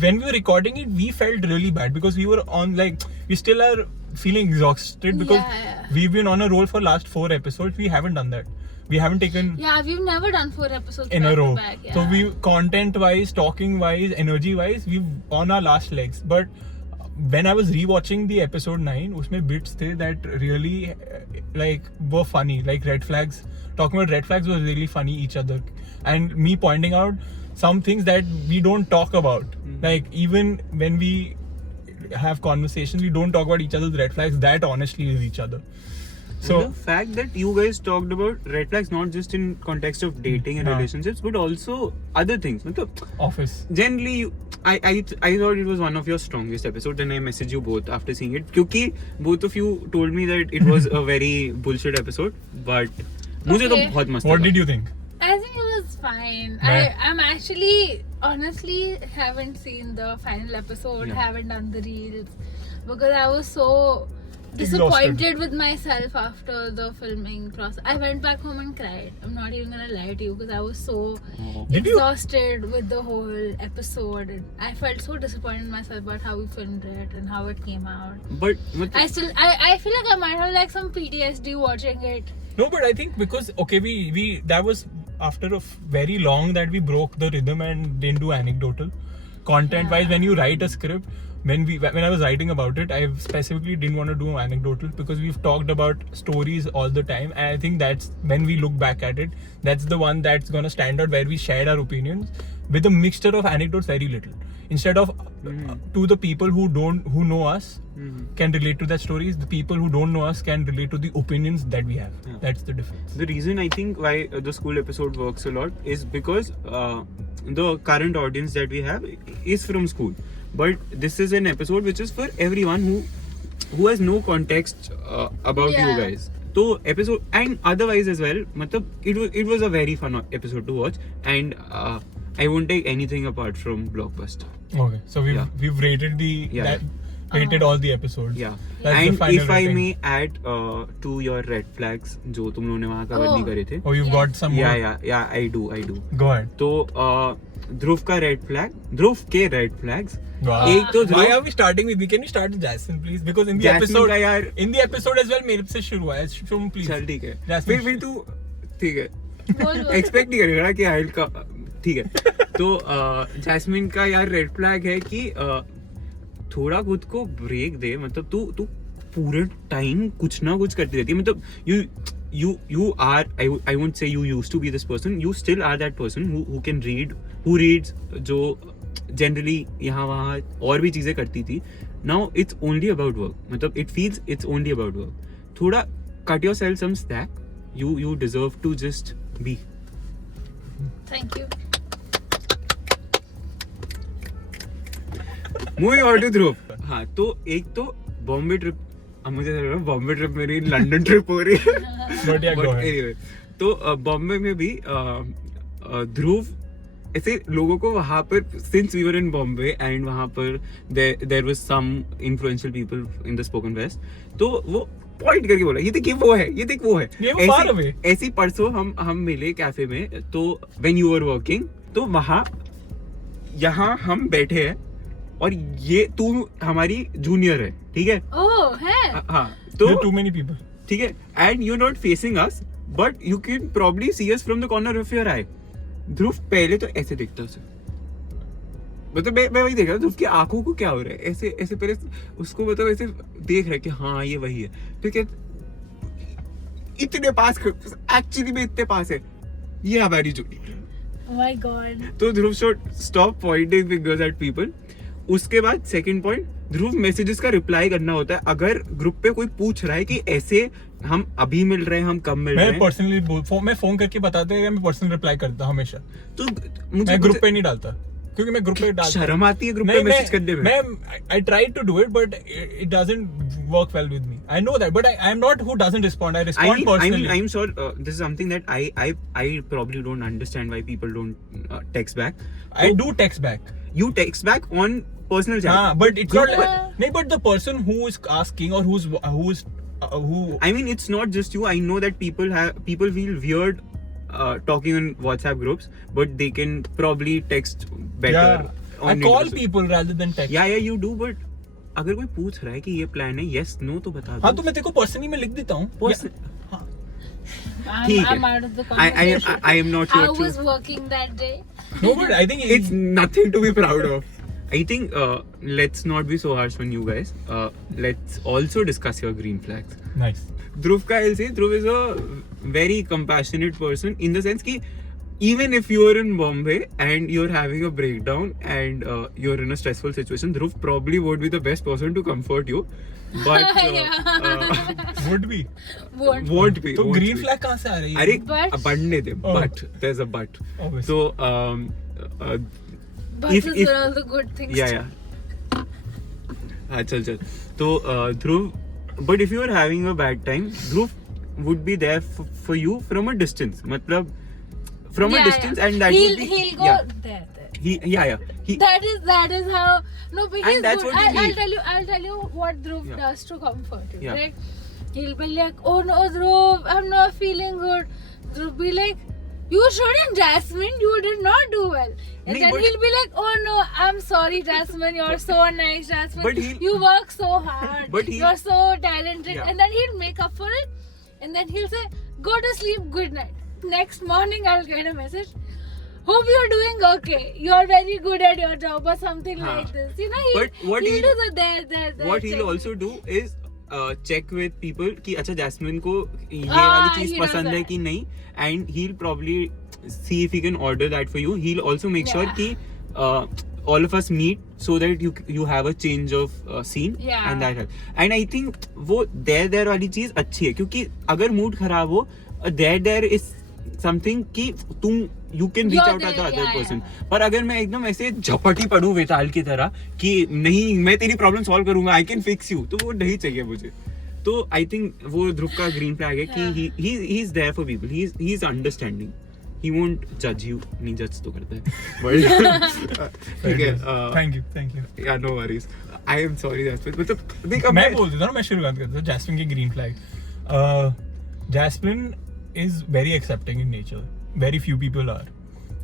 when we were recording it, we felt really bad because we were on, like, we still are feeling exhausted because Yeah. we've been on a roll for last 4 episodes. We haven't done that. We haven't taken Yeah, we've never done 4 episodes in a back to row. back, yeah. So we, content wise, talking wise, energy wise, we've on our last legs. But when I was rewatching the episode 9, usme bits the that really like were funny, like red flags. Talking about red flags was really funny, each other, and me pointing out some things that we don't talk about. Like, even when we have conversations, we don't talk about each other's red flags that honestly with each other. So the fact that you guys talked about red flags not just in context of dating and relationships, but also other things. Office. Generally, I thought it was one of your strongest episodes, and I messaged you both after seeing it. Because both of you told me that it was a very bullshit episode, but मुझे तो बहुत मस्त What लगा. did you think? I think it was fine. Yeah. I'm actually, honestly, haven't seen the final episode, Yeah. haven't done the reels, because I was so disappointed with myself after the filming process. I went back home and cried. I'm not even gonna lie to you, because I was so Did you? exhausted with the whole episode. And I felt so disappointed in myself about how we filmed it and how it came out. But I feel like I might have like some PTSD watching it. No, but I think because we that was after a very long that we broke the rhythm and didn't do anecdotal content wise. When you write a script, when I was writing about it, I specifically didn't want to do anecdotal because we've talked about stories all the time, and I think that's when we look back at it, that's the one that's gonna stand out, where we shared our opinions with a mixture of anecdotes, very little, instead of to the people who know us can relate to that stories. The people who don't know us can relate to the opinions that we have. That's the difference. the reason I think why the school episode works a lot is because the current audience that we have is from school, but this is an episode which is for everyone who has no context about you guys. So episode, and otherwise as well, matlab, it was a very fun episode to watch, and I won't take anything apart from Blockbuster. Okay, so we've rated rated all the episodes. Yeah, That's the and final if I rating. may add to your red flags जो तुम लोगों ने वहाँ cover नहीं करे थे. Oh, you've got some more. Yeah, I do. Go ahead. तो ध्रुव का रेड फ्लैग, ध्रुव के रेड फ्लैग्स. Wow. एक तो Why are we starting with? Can we start with Jasmine, please? Because in the Jasmine का यार, in the episode as well, मेरे से शुरू हुआ है. Shubham, please. चल ठीक है. Jasmine. फिर तू ठीक है. बोल. एक्सपेक्ट नहीं करेगा कि हाइल का ठीक है. तो जैस्मिन का यार रेड फ्लैग है कि थोड़ा खुद को ब्रेक दे. मतलब तू पूरे टाइम कुछ ना कुछ करती रहती है. मतलब you are, I won't say you used to be this person, you still are that person who can read, who reads, जो generally यहाँ वहाँ और भी चीजें करती थी. Now it's only about work. मतलब it feels it's only about work. थोड़ा cut yourself some slack. You deserve to just be. Thank you. Moving on to ध्रुव. हाँ, तो एक तो बॉम्बे ट्रिप, अब मुझे लग रहा है बॉम्बे ट्रिप मेरी लंदन ट्रिप हो रही है. But yeah, go ahead. Anyway, तो बॉम्बे में भी ध्रुव ऐसे लोगों को वहाँ पर, since we were in Bombay and वहाँ पर there was some influential people in the spoken west, तो वो पॉइंट करके बोला ये देख वो है, ये देख वो है. ये वो far away. ऐसी परसों हम मिले कैफे में, तो when you were working, तो वहाँ यहाँ हम बैठे हैं और ये तू हमारी जूनियर है, ठीक है. Oh, है. हाँ, There तो are too many people. ठीक है, and you're not facing us, but you can probably see us from the corner of your eye. ध्रुव पहले तो ऐसे देखता उसे, मतलब मैं वही देख रहा था ध्रुव की आंखों को क्या हो रहा है, ऐसे ऐसे पहले उसको मतलब ऐसे देख रहा है कि हाँ ये वही है. तो क्या इतने पास, एक्चुअली में इतने पास है, ये हमारी जूनियर. Oh my god. तो Dhruv should stop pointing fingers at people. उसके बाद सेकंड पॉइंट, ध्रुव मैसेजेस का रिप्लाई करना होता है. अगर ग्रुप पे कोई पूछ रहा है कि ऐसे हम अभी मिल रहे हैं, हम कब मिल रहे मैं हैं, पर्सनली मैं फोन करके बताता है, मैं पर्सनल रिप्लाई करता हूं हमेशा. तो मैं ग्रुप पे नहीं डालता, क्योंकि मैं ग्रुप पे डालता शर्म आती है ग्रुप पे मैसेज करने में. I tried to do it, but it doesn't work well with me. I know that, but I am not who doesn't respond. I respond personally. I'm sure this is something that I probably don't understand why people don't text back. I do text back. You text back on personal chat. But it's not Yeah. like, but the person who is asking or who's who I mean, it's not just you. I know that people feel weird talking in WhatsApp groups, but they can probably text better. yeah, I on call individual- people rather than text. Yeah, you do, but अगर कोई पूछ रहा है कि ये plan है, yes, no, तो बता दो. हाँ तो मैं तेरे को पर्सनली में लिख देता हूँ. ठीक है. I'm out of the conversation. I am not I here to. was working that day. No, but I think It's nothing to be proud of. I think let's not be so harsh on you guys. Let's also discuss your green flags. nice. Dhruv ka I'll say Dhruv is a very compassionate person in the sense ki even if you're in Bombay and you're having a breakdown and you're in a stressful situation, Dhruv probably would be the best person to comfort you. But Would be. won't be. तो won't green be. flag कहाँ से आ रही है? अरे But- बढ़ने दे. Oh. But there's a but. Obviously. So But If- is if- one of the good things. yeah. हाँ चल. तो Dhruv, but if you are having a bad time, Dhruv would be there for you from a distance. मतलब from a distance, and that he'll would be he'll go yeah. there. He That is how. No, but he's that's good. what you I'll need. tell you what Dhruv Yeah. does to comfort you. Yeah. Right? He'll be like, oh no, Dhruv, I'm not feeling good. Dhruv be like, you shouldn't, Jasmine. You did not do well. And Nee, then but- he'll be like, oh no, I'm sorry, Jasmine. You're so nice, Jasmine. But he'll- you work so hard. But he- You're so talented. Yeah. And then he'll make up for it. And then he'll say, go to sleep, good night. Next morning, I'll get a message. Hope you're doing okay. You're very good at your job or something Haan. like this. You know, But what he'll he'll- do the there. what he'll check. also do is check with people कि अच्छा Jasmine को ये Ah, वाली चीज he does पसंद है that. कि नहीं, and he'll probably see if he can order that for you. He'll also make sure Yeah. कि all of us meet so that you have a change of scene. Yeah. And that helps. And I think वो there वाली चीज अच्छी है क्योंकि अगर mood खराब हो there is something कि तुम you can reach You're out to there, the other yeah, person. yeah. पर अगर मैं एकदम ऐसे झपटी पढ़ूं वेताल की तरह कि नहीं मैं तेरी प्रॉब्लम सॉल्व करूंगा, आई कैन फिक्स यू, तो वो नहीं चाहिए मुझे. तो आई थिंक वो ध्रुव का ग्रीन फ्लैग है कि he is there for people, he is understanding, he won't जज यू. नहीं जज तो करता है बट ठीक है. Thank you. या no worries. I am sorry that's मतलब देख अब मैं बोल देता हूँ ना, मैं शुरुआत करता हूँ जैस्मिन की green flag. Jasmine is very accepting in nature. Very few people are.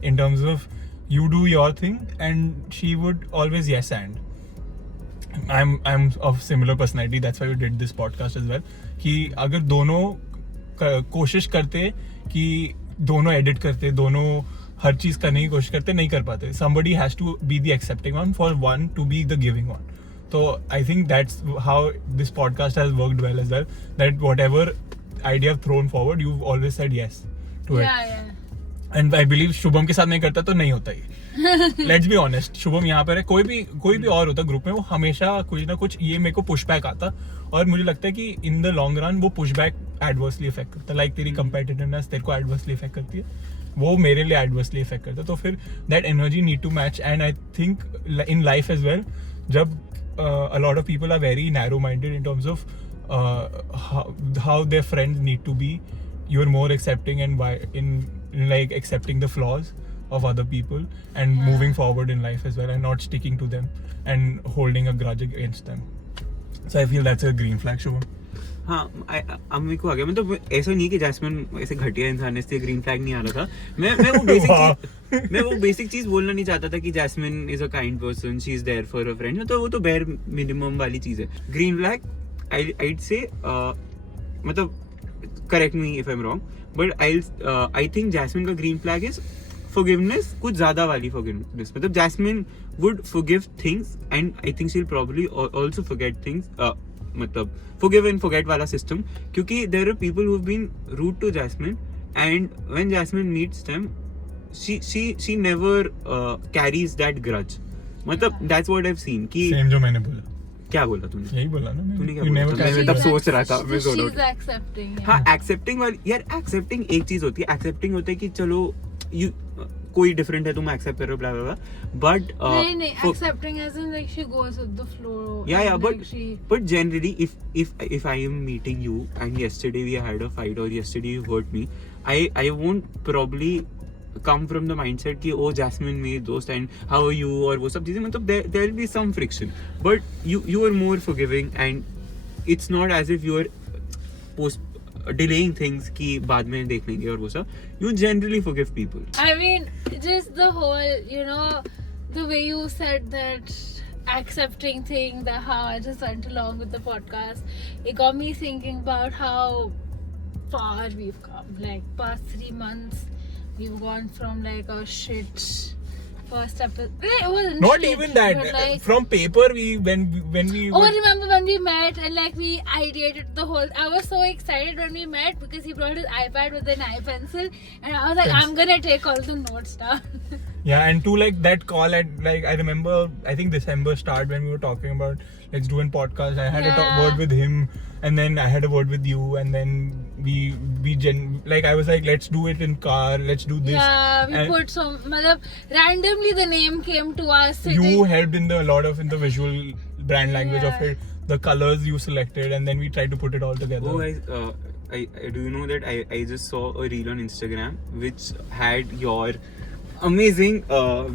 In terms of you do your thing and she would always yes and. I'm of similar personality. That's why we did this podcast as well. कि अगर दोनों कोशिश करते कि दोनों edit करते, दोनों हर चीज करने की कोशिश करते, नहीं कर पाते. Somebody has to be the accepting one for one to be the giving one. So I think that's how this podcast has worked well as well. That whatever idea I've thrown forward, you've always said yes to it. Yeah. And I believe Shubham के साथ नहीं करता तो नहीं होता ये. Let's be honest, Shubham यहाँ पर है, कोई भी और होता ग्रुप में, वो हमेशा कुछ ना कुछ ये मेरे को पुश बैक आता, और मुझे लगता है कि इन द लॉन्ग रन वो पुश बैक एडवर्सली इफेक्ट करता है. लाइक तेरी कंपेटिटिवनेस तेरे को एडवर्सली इफेक्ट करती है, वो मेरे लिए एडवर्सली इफेक्ट करता है. तो फिर that energy need to match. And I think in life as well, जब a lot of people are very narrow minded in terms of how their friends need to be, you're more accepting and in like accepting the flaws of other people and moving forward in life as well, and not sticking to them and holding a grudge against them. So I feel that's a green flag, Shubham. हाँ अब मेरे को आ गया. मतलब ऐसा नहीं कि jasmine ऐसे घटिया इंसान है इसलिए ग्रीन फ्लैग नहीं आ रहा था. मैं वो बेसिक चीज बोलना नहीं चाहता था कि Jasmine is a kind person, she is there for a friend. तो वो तो बेयर मिनिमम वाली चीज है. ग्रीन फ्लैग I'd say मतलब correct me if I am wrong, but I think Jasmine का ग्रीन फ्लैग इज forgiveness, कुछ ज्यादा वाली forgiveness. मतलब Jasmine would forgive things and I think she'll probably also forget things. मतलब forgive and forget वाला system, क्योंकि there are people who've been rude to Jasmine and when Jasmine meets them, she never carries that grudge. मतलब that's what I've seen कि Same जो मैंने बोला. क्या बोला तूने? यही बोला ना मैंने. तूने क्या You बोला? never तो मैं carry तब that. सोच रहा था मैं जोर She's accepting. Yeah. हाँ एक्सेप्टिंग वाली यार. एक्सेप्टिंग एक चीज होती है, एक्सेप्टिंग होता है कि चलो यू कोई डिफरेंट है तुम एक्सेप्ट कर रहे हो ब्ला ब्ला, बट नहीं, accepting as in like she goes with the flow. yeah and, but like, she. but generally if I am meeting you and yesterday we had a fight or yesterday you hurt me, I won't probably come from the mindset कि oh Jasmine मेरी दोस्त and how are you और वो सब चीजें. मतलब there will be some friction, but you are more forgiving and it's not as if you are delaying things कि बाद में देख लेंगे और वो सब, you generally forgive people. I mean, just the whole, the way you said that accepting thing, that how I just went along with the podcast, it got me thinking about how far we've come. Like past 3 months, we've gone from like a shit first episode. It wasn't Not shit, even that. but, like, From paper, when we. oh, remember when we met and like we ideated the whole. I was so excited when we met because he brought his iPad with an iPencil, and I was like, I'm gonna take all the notes down. Yeah, and to like that call at like I remember, I think December start when we were talking about let's do a podcast. I had a word with him, and then I had a word with you, and then I was like, let's do it in car, let's do this. Yeah, we And put some. Randomly the name came to us. you helped in the visual brand language of it, the colors you selected, and then we tried to put it all together. Oh, guys, I do you know that I just saw a reel on Instagram which had your amazing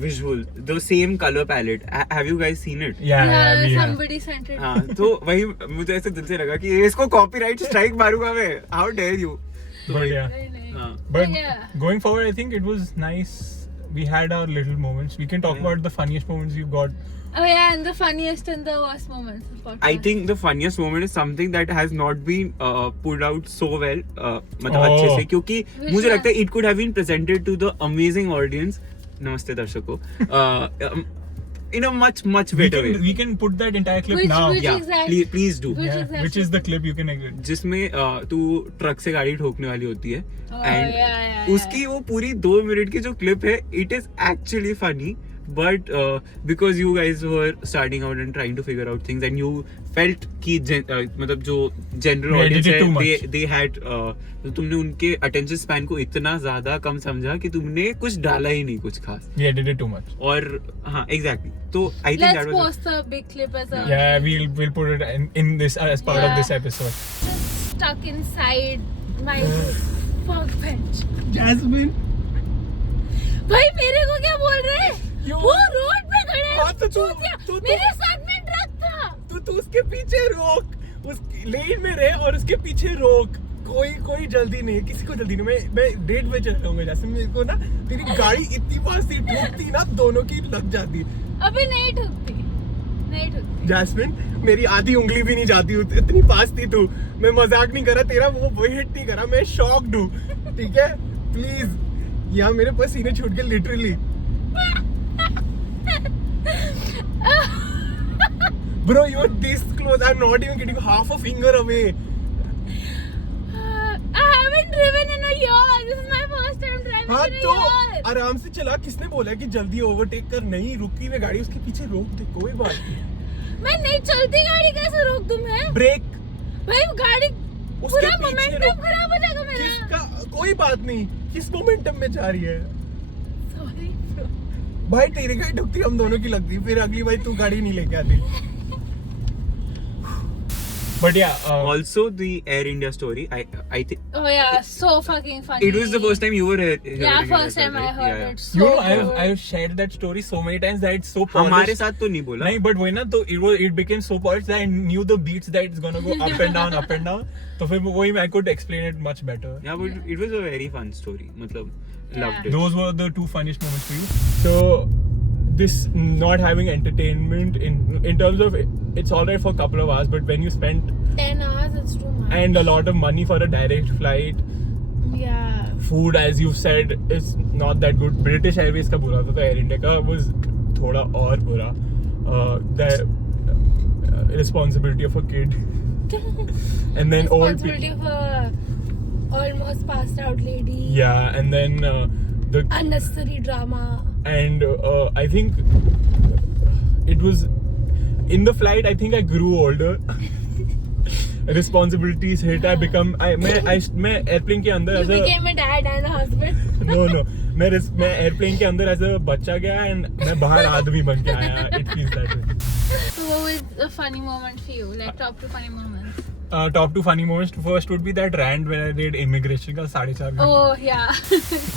visual, the same color palette. Have you guys seen it? Yeah, we have. somebody sent it. हाँ, तो वही मुझे ऐसे दिल से लगा कि इसको copyright strike मारूंगा मैं. How dare you? तो But वही- yeah. Very nice. हाँ. But yeah. going forward, I think it was nice. We had our little moments. We can talk Yeah. about the funniest moments we've got. Oh yeah, and the funniest and the worst moments of podcast. I think the funniest moment is something that has not been pulled out so well, मतलब Oh. अच्छे से, क्योंकि Which मुझे one? लगता है it could have been presented to the amazing audience. नमस्ते दर्शकों. In a much better way. We can put that entire clip Which- now. which- Yeah, exactly. please do. Which Yeah, exactly? which is the clip you can exit. जिसमें तू truck से गाड़ी ठोकने वाली होती है Oh, and yeah. उसकी वो पूरी 2 मिनट की जो क्लिप है, it is actually funny, but because you guys were starting out and trying to figure out things and you felt कि मतलब जो general We audience edited too है much. दे हैड, तुमने उनके अटेंशन स्पैन को इतना ज्यादा कम समझा कि तुमने कुछ डाला ही नहीं कुछ खास. We edited too much. और हाँ, एग्जैक्टली. तो I think Let's that was post the big clip as a Yeah, we'll put it in this as part of Yeah. this episode. stuck inside my fog bench. Jasmine. भाई मेरे को क्या बोल रहे हैं? You- वो road पे खड़े हैं, हाँ, तो तू- चूतिया। तू- मेरे साथ में ट्रक था. तू उसके पीछे रोक, उस लेन में रहे और उसके पीछे रोक. कोई जल्दी नहीं है, किसी को जल्दी नहीं. मैं डेट पे चल रहा हूँ जैसे मेरे को ना तेरी गाड़ी इतनी पास थी, ठोकती ना दोनों की लग जाती. अभी नहीं ठुकती. जैस्मिन, मेरी आधी उंगली भी नहीं जाती, इतनी पास थी तू. मैं मजाक नहीं कर रहा, तेरा वो हिट नहीं करा. मैं शॉक्ड हूँ, ठीक है? प्लीज, यहाँ मेरे पसीने छूट गए literally. Bro, you're this close. I'm not even getting half a finger away. I haven't driven in a year. This is my first time driving हाँ in a तो year. आराम से चला. किसने बोला कि जल्दी ओवरटेक कर? नहीं, रुकी हुई गाड़ी उसके पीछे रोक दे, कोई बात नहीं. मैं नहीं चलती गाड़ी कैसे रोक दूं मैं? ब्रेक भाई गाड़ी उसके पूरा पीछे मोमेंटम रोक. खराब हो जाएगा मेरा. किसका? कोई बात नहीं. किस मोमेंटम में जा रही है? Sorry. भाई तेरी गाड़ी ठुकती, हम दोनों की लगती, फिर अगली बार तू गाड़ी नहीं लेके आती. But yeah, also the Air India story. I think Oh yeah, so fucking funny. it was the first time you were here. Yeah, first time I heard it. So you know, good. I've shared that story so many times that it's so हमारे polished. साथ तो नहीं बोला. नहीं, but वही ना, तो it became so polished that I knew the beats that it's gonna go up and down, up and down. तो फिर वही I could explain it much better. Yeah, but it was a very fun story. मतलब loved it. Those were the 2 funniest moments for you. So this not having entertainment in terms of it's alright for a couple of hours, but when you spend 10 hours, it's too much. and a lot of money for a direct flight, Yeah. food as you've said is not that good. British Airways का बुरा था, तो Air India का was थोड़ा और बुरा. The responsibility of a kid and then old Responsibility people. of a almost passed out lady. Yeah, and then the Unnecessary drama. and I think it was in the flight. I think I grew older. Responsibilities hit. मैं airplane के अंदर You as a became a dad and a husband. no मैं airplane के अंदर as a बच्चा गया and मैं बाहर आदमी बन के आया. It feels that way. So what was a funny moment for you? Like top 2 funny moments. Top 2 funny moments. First would be that rant when I did immigration का 4.5 घंटे. Oh yeah.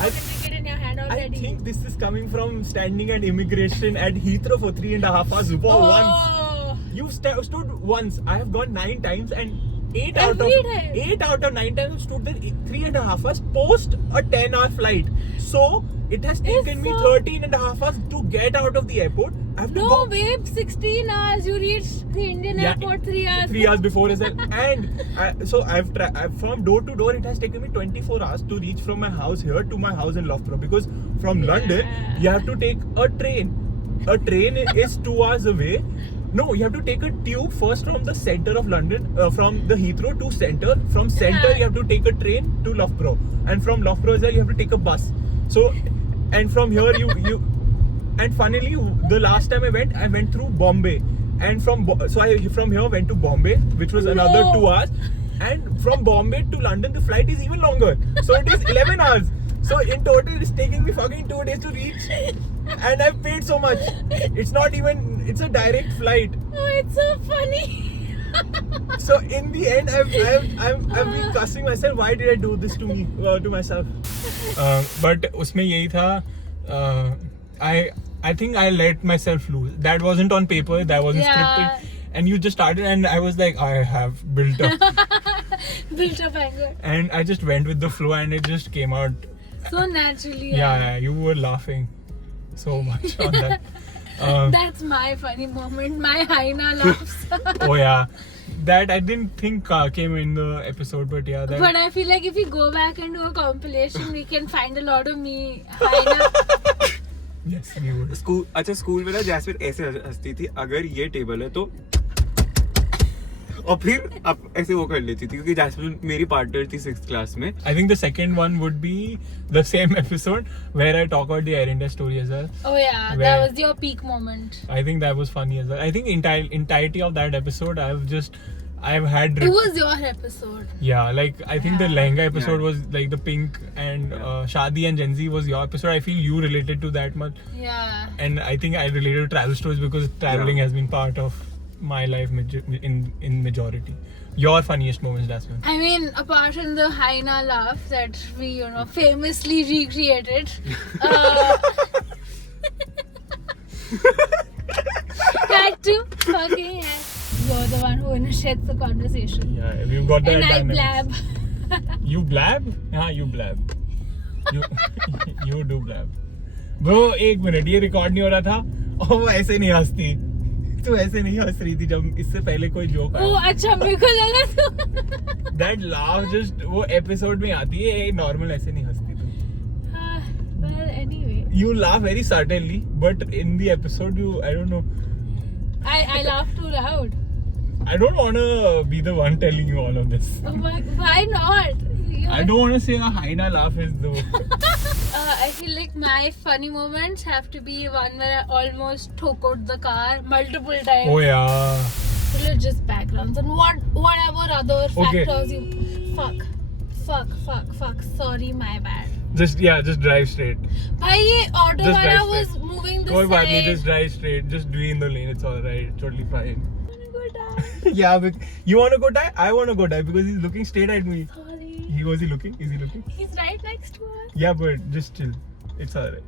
I Ticket in your hand I already. think this is coming from standing at immigration at Heathrow for 3.5 hours. Once. Oh. You stood once. I have gone 9 times and 8 out Every of time. 8 out of 9 times I've stood there 3.5 hours post a 10-hour flight. So it has taken me so- 13.5 hours to get out of the airport. I have to No, go babe, 16 hours. You reached the Indian airport 3 hours. 3 hours before as well. And so I've from door to door, it has taken me 24 hours to reach from my house here to my house in Loughborough, because from London you have to take a train. A train is 2 hours away. No, you have to take a tube first from the center of London, from the Heathrow to center. From center Yeah. you have to take a train to Loughborough, and from Loughborough as well you have to take a bus. So, and from here you and funnily, the last time I went through Bombay, and from here went to Bombay, which was another No. 2 hours, and from Bombay to London the flight is even longer, so it is 11 hours. So in total it's taking me fucking 2 days to reach, and I've paid so much. It's not even, it's a direct flight. Oh, it's so funny. So in the end, I've been cussing myself. Why did I do this to me, to myself? But उसमें यही था. I think I let myself loose. That wasn't on paper. That wasn't Yeah. scripted. And you just started, and I was like, I have built up, Built up anger. and I just went with the flow, and it just came out. So naturally. Yeah, you were laughing so much on that. That's my funny moment. My hyena laughs. Oh yeah, that I didn't think came in the episode, but yeah, that. But I feel like if we go back and do a compilation, we can find a lot of me hyena. Yes, we would. School में ना jasmine ऐसे हंसती थी, अगर ये table है तो, और फिर अब ऐसे वो कर लेती थी, क्योंकि जैस्मिन मेरी पार्टनर थी 6th क्लास में. I think the second one would be the same episode where I talk about the Air India story as well. Oh yeah, Where- that was your peak moment. I think that was funny as well. I think entirety of that episode, I've had. It was your episode. Yeah, like I think the Yeah. Lehenga episode Yeah. was like the Pink and Shadi and Gen Z was your episode. I feel you related to that much, Yeah. and I think I related to travel stories because traveling has been part of my life in majority. Your funniest moments, Jasmine. I mean, apart from the hyena laugh that we, famously recreated, had to fucking have. You're the one who initiates the conversation. Yeah, we've got that And I dynamics. blab. You blab? हाँ, you blab. You do blab. Bro, एक minute, ये record नहीं हो रहा था और वो ऐसे नहीं हंसती. तू ऐसे नहीं हंस रही थी जब इससे पहले कोई जोक Oh, आया. अच्छा मेरे को लगा तो. That laugh just वो एपिसोड में आती है, नॉर्मल ऐसे नहीं हंसती तू. Well, anyway. You laugh very certainly, but in the episode I don't know. I laugh too loud. I don't wanna be the one telling you all of this. Oh, why not? I don't wanna say a hyena laugh is the. I feel like my funny moments have to be one where I almost tokoed the car multiple times. Oh yeah. Religious backgrounds and whatever other Okay. factors you. Fuck. Sorry, my bad. Just drive straight. भाई ये auto Just वाला drive was straight. moving the कोई बात नहीं, side. just drive straight. Just be in the lane. It's alright. Totally fine. I'm gonna go down. Yeah, but you wanna go die? I wanna go die because he's looking straight at me. Sorry. Was he looking? Is he looking? He's right next to us. Yeah, but just chill. It's alright.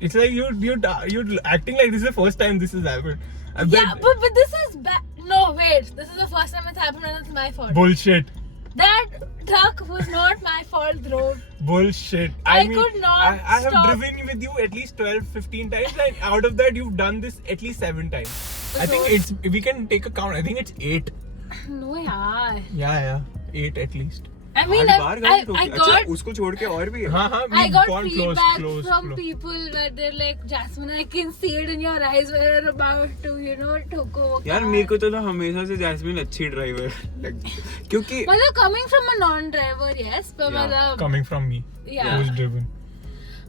It's like you're acting like this is the first time this has happened. I Yeah, bet- but this is bad. No, wait. This is the first time it's happened and it's my fault. Bullshit. That truck was not my fault, Dhruv. Bullshit. I mean, could not I have stop. driven with you at least 12-15 times, and out of that you've done this at least 7 times. I think we can take a count. I think it's 8. No, yaar. Yeah, 8 at least. I mean, आज बार गाड़ी I ठोकी. अच्छा, got उसको छोड़ के और भी है. हाँ, I we've got gone feedback close. from people where they're like, Jasmine, I can see it in your eyes when you're about to, ठोको. यार मेरे को तो ना हमेशा से जैस्मिन अच्छी ड्राइवर लगती, क्योंकि मतलब coming from a non-driver, yes, but Yeah. मतलब, Coming from me, Yeah. who's driven.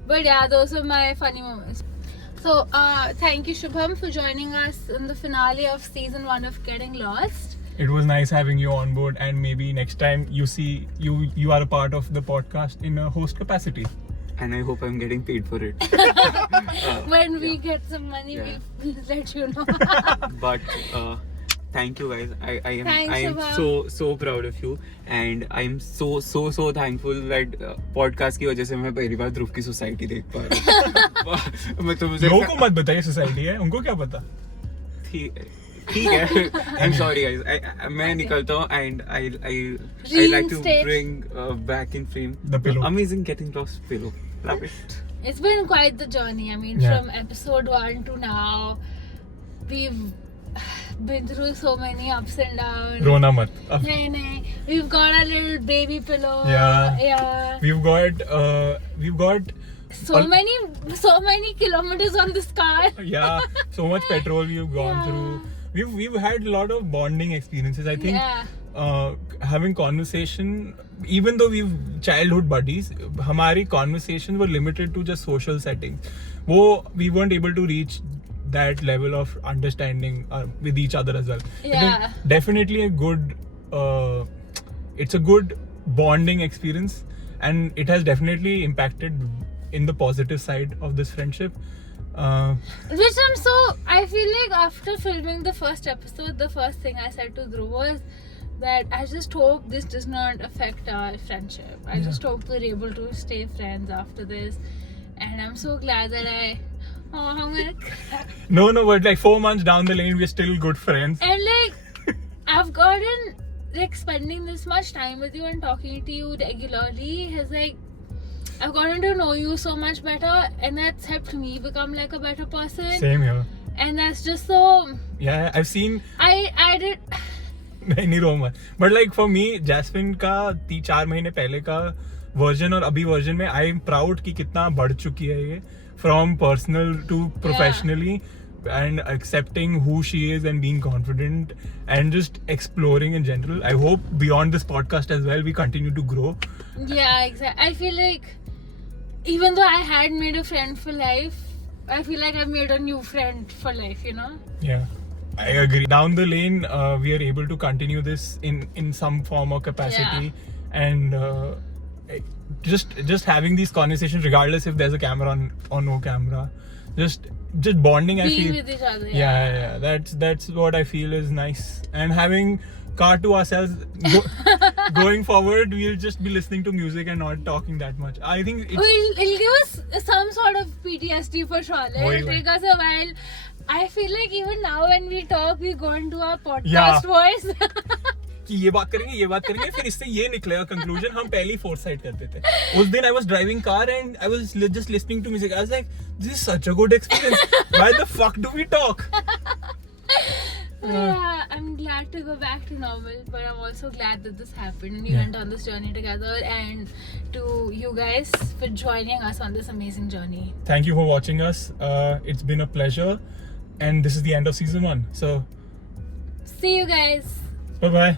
but yeah, those are my funny moments. So, thank you, Shubham, for joining us in the finale of season 1 of Getting Lost. It was nice having you on board, and maybe next time you are a part of the podcast in a host capacity. and I hope I'm getting paid for it. When we get some money, Yeah. we'll let you know. But thank you guys. I am Thanks, so proud of you, and I am so thankful that podcast की वजह से मैं पहली बार ध्रुव की society देख पा रहा हूँ. मैं तो मुझे लोगों को मत बताइए सोसाइटी है, उनको क्या पता. ठीक है. I'm sorry guys. मैं निकलता हूँ and I like to Reinstate. bring back in frame The pillow. amazing getting lost pillow. Love it. It's been quite the journey. I mean, Yeah. from episode 1 to now, we've been through so many ups and downs. Rona mat. Nahi. We've got a little baby pillow. Yeah. We've got So many kilometers on this car. so much petrol we've gone Yeah. through. We've had a lot of bonding experiences. I think Yeah. having conversation, even though we've childhood buddies, हमारी conversation were limited to just social settings. We weren't able to reach that level of understanding with each other as well. I Yeah. think definitely a good it's a good bonding experience, and it has definitely impacted in the positive side of this friendship. Which I feel like after filming the first episode, the first thing I said to Dhruv was that I just hope this does not affect our friendship. I Yeah. just hope we're able to stay friends after this. And I'm so glad that I'm gonna cry. No, but like 4 months down the lane, we're still good friends. And like, I've gotten, like, spending this much time with you and talking to you regularly has like, I've gotten to know you so much better, and that's helped me become like a better person. Same here. And that's just so. Yeah, I've seen. I did. नहीं रो मत. But like for me, Jasmine का 3-4 महीने पहले का version और अभी version में I am proud कि कितना बढ़ चुकी है ये, from personal to professionally, and accepting who she is and being confident and just exploring in general. I hope beyond this podcast as well we continue to grow. Yeah, exactly. I feel like even though I had made a friend for life, I feel like I've made a new friend for life, you know? Yeah, I agree. Down the lane, we are able to continue this in some form or capacity, and just having these conversations, regardless if there's a camera on or no camera, just bonding. I Being feel. with each other. Yeah. That's what I feel is nice, and having car to ourselves. Going forward, we'll just be listening to music and not talking that much. I think it's. It'll give us some sort of PTSD for sure. Like, Why? it'll take us a while. I feel like even now when we talk, we go into our podcast Yeah. voice. कि ये बात करेंगे फिर इससे ये निकलेगा conclusion हम पहले ही फोरसाइट करते थे. उस दिन I was driving car and I was just listening to music. I was like, this is such a good experience. Why the fuck do we talk? Yeah, I'm glad to go back to normal, but I'm also glad that this happened and we Yeah. went on this journey together, and to you guys for joining us on this amazing journey. Thank you for watching us. It's been a pleasure, and this is the end of season 1. So See you guys. bye bye.